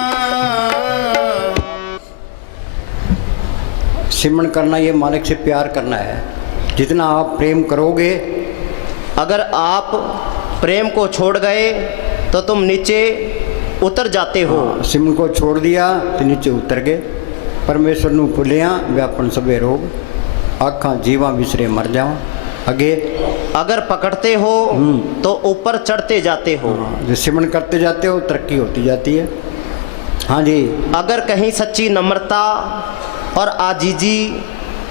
सिमरन करना ये मालिक से प्यार करना है। जितना आप प्रेम करोगे, अगर आप प्रेम को छोड़ गए तो तुम नीचे उतर जाते हो। सिमरन को छोड़ दिया तो नीचे उतर गए। परमेश्वर नू भुलिया व्यापन सबे रोग, आखा जीवा विसरे मर जावा। आगे अगर पकड़ते हो तो ऊपर चढ़ते जाते हो। जो सिमरन करते जाते हो तरक्की होती जाती है। हाँ जी, अगर कहीं सच्ची नम्रता और आजीजी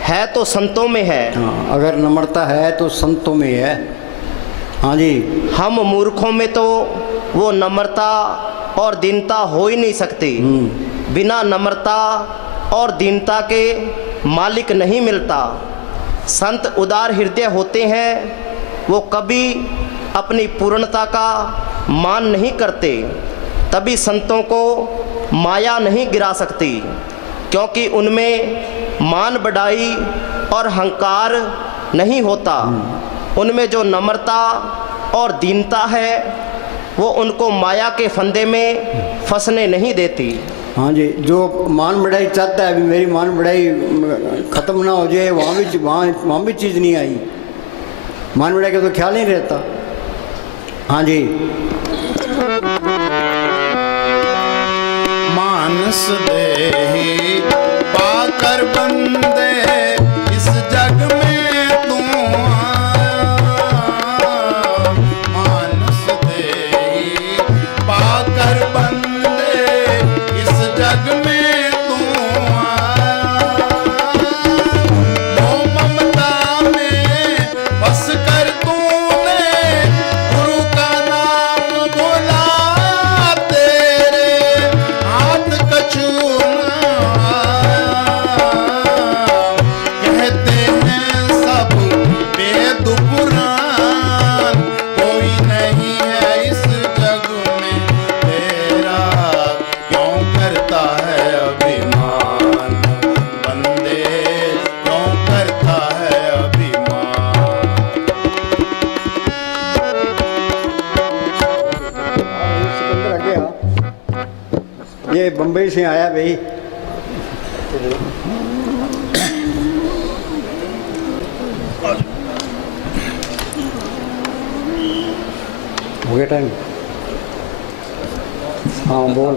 है तो संतों में है। हाँ, अगर नम्रता है तो संतों में है। हाँ जी, हम मूर्खों में तो वो नम्रता और दीनता हो ही नहीं सकती। बिना नम्रता और दीनता के मालिक नहीं मिलता। संत उदार हृदय होते हैं, वो कभी अपनी पूर्णता का मान नहीं करते। तभी संतों को माया नहीं गिरा सकती, क्योंकि उनमें मान बढ़ाई और अहंकार नहीं होता। उनमें जो नम्रता और दीनता है वो उनको माया के फंदे में फंसने नहीं देती। हाँ जी, जो मान बढ़ाई चाहता है, अभी मेरी मान बढ़ाई ख़त्म ना हो जाए, वहाँ भी चीज़ नहीं आई। मान बढ़ाई का तो ख्याल नहीं रहता। हाँ जी, मानस देही पाकर बंदे, इस जग में तू आया। मानस देही पाकर बंदे, ये बम्बई से आया भाई। हो गया टाइम? हाँ बोल।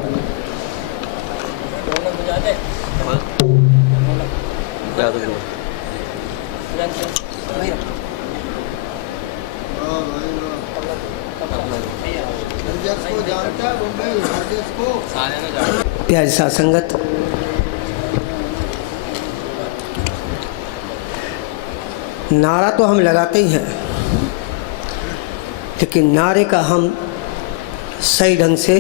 प्यारी साथ संगत, नारा तो हम लगाते ही हैं, लेकिन नारे का हम सही ढंग से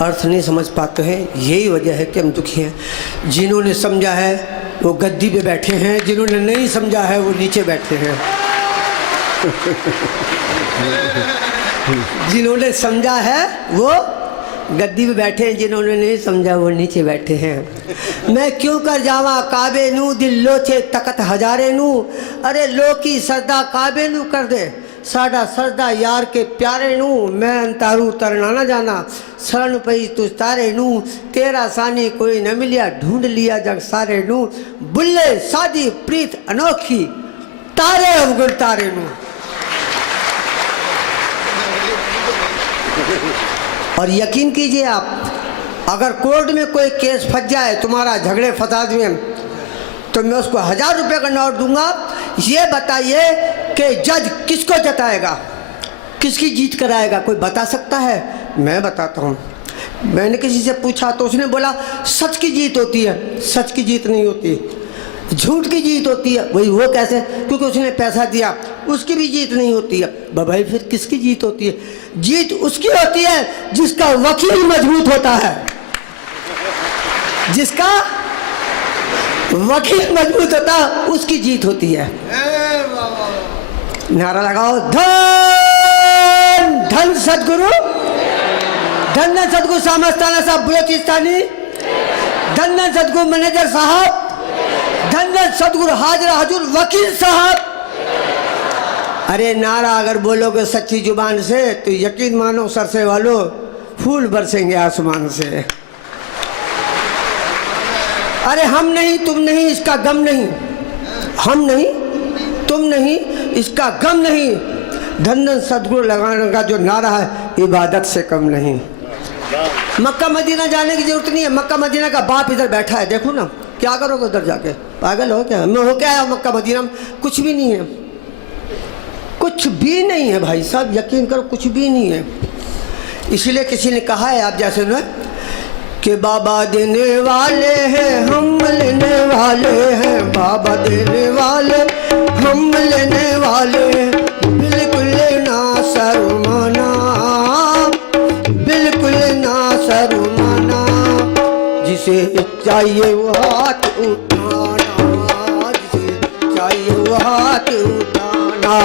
अर्थ नहीं समझ पाते हैं। यही वजह है कि हम दुखी हैं। जिन्होंने समझा है वो गद्दी पे बैठे हैं, जिन्होंने नहीं समझा है वो नीचे बैठे हैं। जिन्होंने समझा है वो गद्दी पे बैठे हैं, जिन्होंने नहीं समझा वो नीचे बैठे हैं। मैं क्यों कर जावा काबे नू, दिल लोचे तकत हजारे नू। अरे लो की सरदा काबे नू कर दे, साडा सरदा यार के प्यारे नू। मैं अंतारू तरना ना जाना, शरण पई तुझ तारे नू। तेरा सानी कोई न मिलिया, ढूंढ लिया जग सारे नू। बुल्ले सादी प्रीत अनोखी, तारे अवगुण तारे नू। और यकीन कीजिए आप, अगर कोर्ट में कोई केस फंस जाए तुम्हारा झगड़े फसाद में, तो मैं उसको 1000 रुपये का नोट दूंगा। ये बताइए कि जज किसको जताएगा, किसकी जीत कराएगा? कोई बता सकता है? मैं बताता हूँ। मैंने किसी से पूछा तो उसने बोला सच की जीत होती है। सच की जीत नहीं होती, झूठ की जीत होती है। वही वो कैसे? क्योंकि उसने पैसा दिया, उसकी भी जीत नहीं होती है। भाई फिर किसकी जीत होती है? जीत उसकी होती है जिसका वकील मजबूत होता है। जिसका वकील मजबूत होता है उसकी जीत होती है। नारा लगाओ, धन धन सदगुरु, धन धन सदगुरु सामस्ताना साहब बलोचिस्तानी, धन धन सदगुरु मैनेजर साहब, धन धन सदगुरु हाजरा हजूर वकील साहब। अरे नारा अगर बोलोगे सच्ची जुबान से तो यकीन मानो सरसे वालों फूल बरसेंगे आसमान से। अरे हम नहीं तुम नहीं इसका गम नहीं, हम नहीं तुम नहीं इसका गम नहीं। धन धन सदगुरु लगाने का जो नारा है इबादत से कम नहीं। मक्का मदीना जाने की जरूरत नहीं है। मक्का मदीना का बाप इधर बैठा है, देखो ना। क्या करोगे उधर जाके? पागल हो क्या? मैं हो क्या आया मक्का मदीना में? कुछ भी नहीं है, कुछ भी नहीं है भाई साहब, यकीन करो कुछ भी नहीं है। इसलिए किसी ने कहा है आप जैसे ना कि बाबा देने वाले हैं हम लेने वाले हैं, बाबा देने वाले हम लेने वाले, बिल्कुल ना शर्माना, बिल्कुल ना शर्माना। जिसे चाहिए वो हाथ उठाना, जिसे चाहिए वो हाथ उठाना।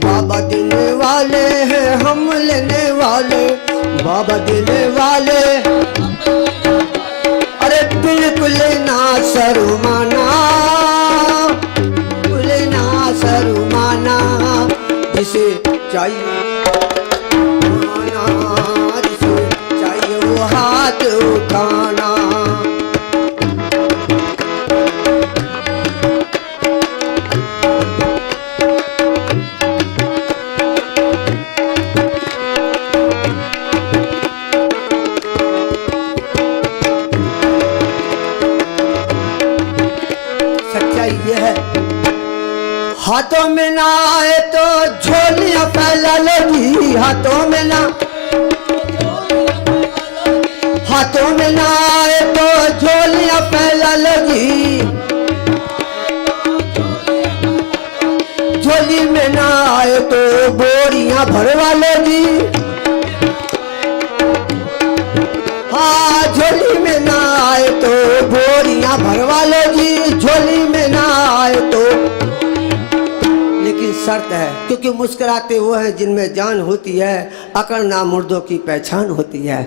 बाबा देने वाले हैं हम लेने वाले, बाबा देने वाले, अरे बिल्कुल ना शर्माना, बिल्कुल ना शर्माना। जिसे चाहिए जिसे चाहिए वो हाथ उठाना। हाथों में ना आए तो झोलियां फैला लोगी, हाथों में ना, हाथों में ना आए तो झोलियां फैला लोगी, झोली में ना आए तो बोरियां भरवा लोगी। हाँ झोली में ना आए तो बोरियां भरवा लोगी, झोली में ना आए तो। शर्त है, क्योंकि मुस्कुराते वो हैं जिनमें जान होती है, अकड़ना मुर्दों की पहचान होती है।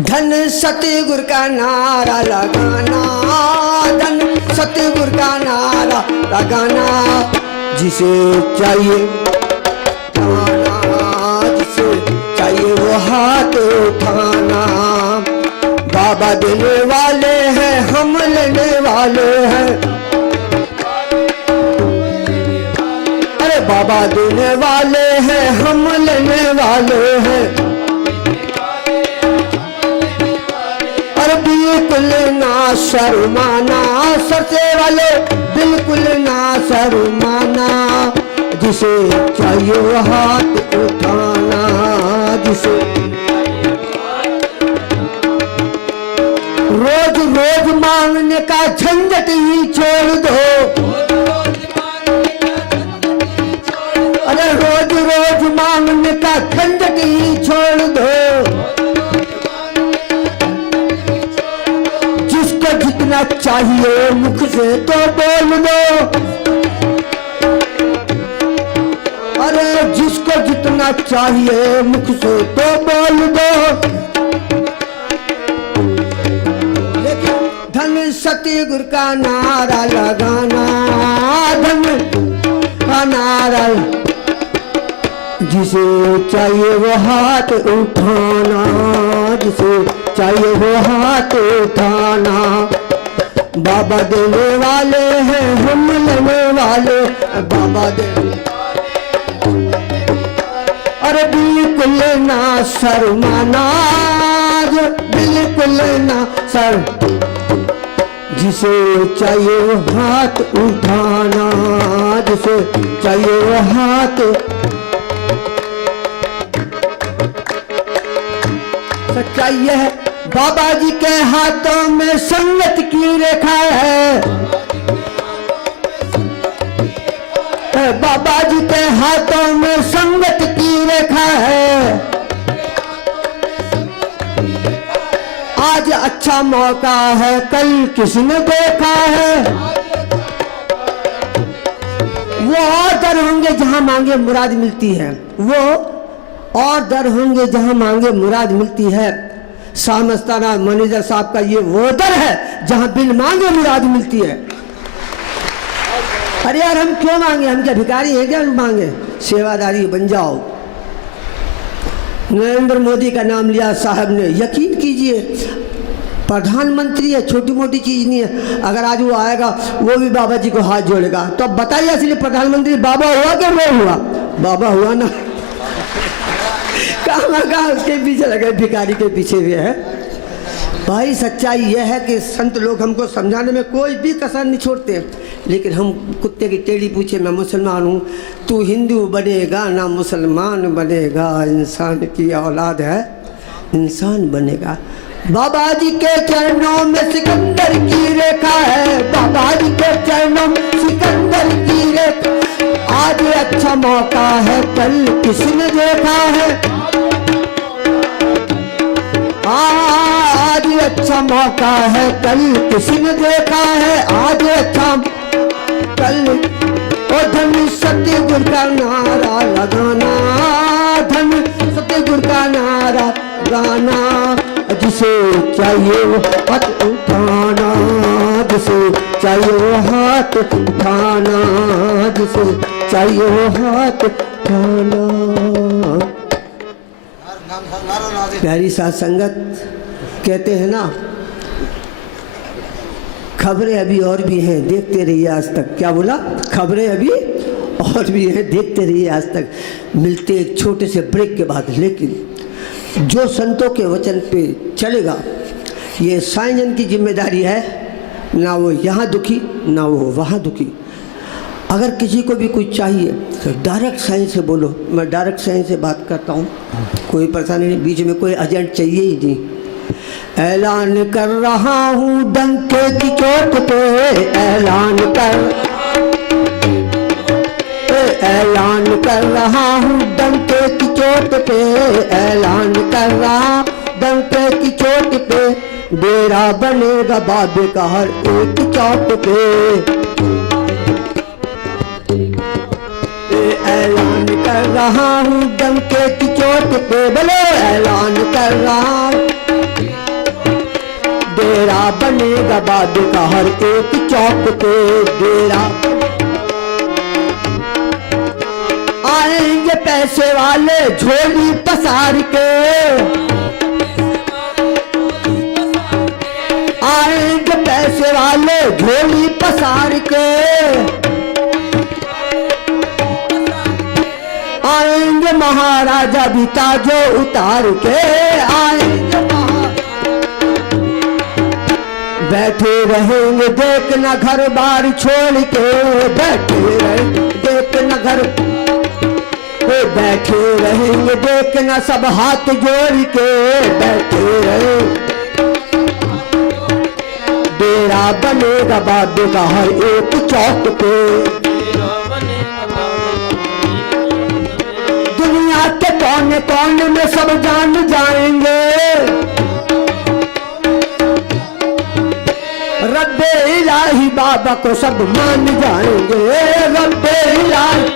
धन सतगुरु का नारा लगाना, धन सतगुरु का नारा लगाना। जिसे चाहिए उठाना, जिसे चाहिए वो हाथ उठाना। बाबा देने वाले हैं, हम लेने वाले हैं। अरे बाबा देने वाले हैं, हम लेने वाले हैं। अरे बिल्कुल ना शर्माना, सरसे वाले बिल्कुल ना शर्माना। जिसे चाहिए वो हाथ उठाना, जिसे रोज रोज मांगने का झंझट ही छोड़ दो। अरे रोज रोज मांगने का झंझट ही छोड़ दो। जिसको जितना चाहिए मुख से तो बोल दो। अरे जिसको जितना चाहिए मुख से तो बोल दो। लेकिन धन सतगुरु का नारा लगाना, धन का नारा, जिसे चाहिए वो हाथ उठाना, जिसे चाहिए वो हाथ उठाना। बाबा देने वाले हैं, हम लेने वाले। बाबा देने, अरे बिल्कुल ना शर्माना, बिल्कुल ना शर, जिसे चाहिए वो हाथ उठाना, जिसे चाहिए वो हाथ। सच्चाई यह है, बाबा जी के हाथों में संगत की रेखा है। बाबा जी के हाथों में संगत की रेखा है। आज अच्छा मौका है, कल किसने देखा है। वो और दर होंगे जहां मांगे मुराद मिलती है, वो और दर होंगे जहां मांगे मुराद मिलती है। सामस्ताना मैनेजर साहब का ये वो दर है जहां बिन मांगे मुराद मिलती है। अरे यार हम क्यों मांगे, हम क्या भिखारी हैं क्या मांगे? सेवादारी बन जाओ। नरेंद्र मोदी का नाम लिया साहब ने, यकीन कीजिए प्रधानमंत्री है, छोटी मोटी चीज नहीं है। अगर आज वो आएगा वो भी बाबा जी को हाथ जोड़ेगा। तो अब बताइए असली प्रधानमंत्री बाबा हुआ क्या वो हुआ? बाबा हुआ ना। कहाँ उसके पीछे लगे, भिखारी के पीछे भी है। भाई सच्चाई यह है कि संत लोग हमको समझाने में कोई भी कसर नहीं छोड़ते। लेकिन हम कुत्ते की टेढ़ी पूछे मैं मुसलमान हूँ, तू हिंदू बनेगा ना मुसलमान बनेगा, इंसान की औलाद है इंसान बनेगा। बाबा जी के चरणों में सिकंदर की रेखा है, बाबा जी के चरणों में सिकंदर की रेखा। आज अच्छा मौका है, कल किसने देखा है। आज अच्छा मौका है, कल किसने देखा है। आज अच्छा कल, ओ धन सतगुरु का नारा लगाना, धन सतगुरु का नारा गाना। जिसे चाहिए वो हाथ उठाना, जिसे चाहिए वो हाथ उठाना, जिसे चाहिए वो हाथ उठाना। प्यारी साथ संगत, कहते हैं ना खबरें अभी और भी हैं, देखते रहिए आज तक। क्या बोला? खबरें अभी और भी हैं, देखते रहिए आज तक। मिलते एक छोटे से ब्रेक के बाद। लेकिन जो संतों के वचन पे चलेगा, ये साईं की जिम्मेदारी है। ना वो यहाँ दुखी ना वो वहाँ दुखी। अगर किसी को भी कुछ चाहिए तो डायरेक्ट साईं से बोलो। मैं डायरेक्ट साईं से बात करता हूँ, कोई परेशानी नहीं, बीच में कोई एजेंट चाहिए ही नहीं। ऐलान कर रहा हूँ डंके की चोट पे, ऐलान कर रहा हूँ डंके की चोट पे, ऐलान कर रहा डंके की चोट पे। डेरा बनेगा बाबे का हर एक चौक पे। ऐलान कर रहा हूँ डंके की चोट पे, बोलो ऐलान कर रहा हूँ। डेरा बनेगा बाबे का हर एक चौक पे। डेरा आएंगे पैसे वाले झोली पसार के, उतार के आएंगे महाराजा भी ताजो उतार के आएंगे बैठे रहेंगे देखना घर बार छोड़ के बैठे रहेंगे देखना घर बैठे रहेंगे देखना सब हाथ जोड़ के बैठे रहे डेरा बनेगा बाबे का हर एक चौक पे दुनिया के कोने कोने में सब जान जाएंगे रब्बे इलाही बाबा को सब मान जाएंगे रब्बे इलाही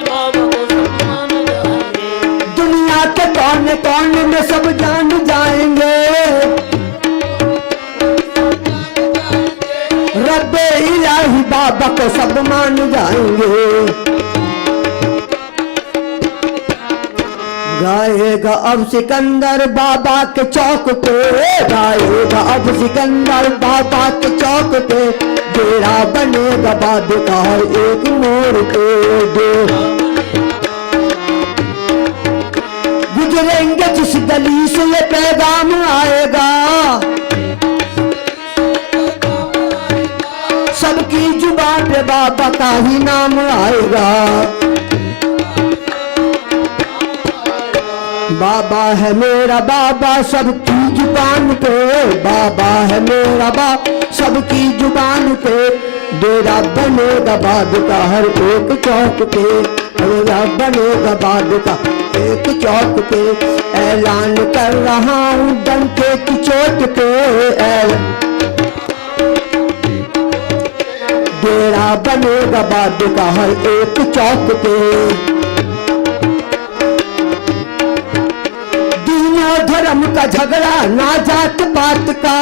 दुनिया के कोने कोने में सब जान जाएंगे रब्बे इलाही बाबा को सब मान जाएंगे गाएगा अब सिकंदर बाबा के चौक पे गाएगा अब सिकंदर बाबा के चौक पे डेरा बनेगा बाबे का हर एक मोड़ पे गुजरेंगे जिस गली से ये पैगाम आएगा सबकी जुबान पे बाबा का ही नाम आएगा बाबा है मेरा बाबा सबकी जुबान पे बाबा है मेरा बाबा सबकी जुबान पे डेरा बनेगा बाबे का हर एक चौक पे डेरा बनेगा बाबे का एक चौक पे ऐलान कर रहा हूँ डंके की चोट पे डेरा बनेगा बाबे का हर एक चौक पे धर्म का झगड़ा ना जात पात का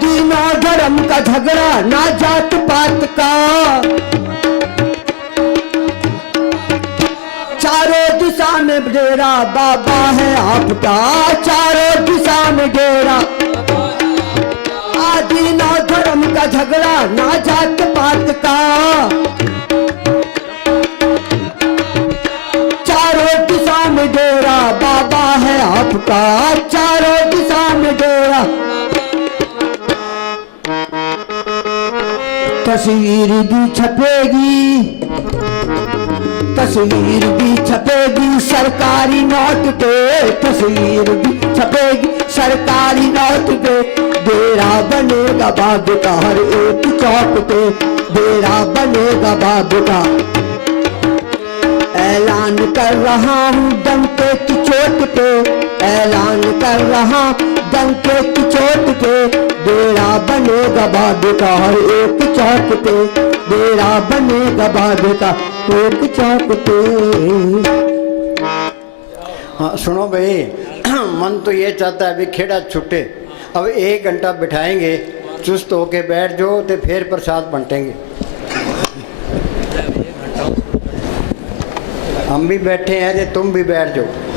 दीना धर्म का झगड़ा ना जात पात का चारों दिशा में डेरा बाबा है आपका चारों दिशा में डेरा दीना धर्म का झगड़ा ना जात पात का डेरा बाबा है आपका चारों दिशा में डेरा तस्वीर भी छपेगी तस्वीर भी छपेगी सरकारी नोट पे तस्वीर भी छपेगी सरकारी नोट पे डेरा बनेगा बाबे का हर एक चौक पे डेरा बनेगा बाबे का ऐलान कर रहा हूँ डंके की चोट पे ऐलान कर रहा डंके की चोट पे डेरा बनेगा बाबे का हर एक चौक पे डेरा बनेगा बाबे का एक चौक पे। हाँ सुनो भाई मन तो ये चाहता है अभी खेड़ा छुट्टे अब 1 घंटा बिठाएंगे चुस्त होके बैठ जाओ तो फिर प्रसाद बंटेंगे हम भी बैठे हैं तो तुम भी बैठ जाओ।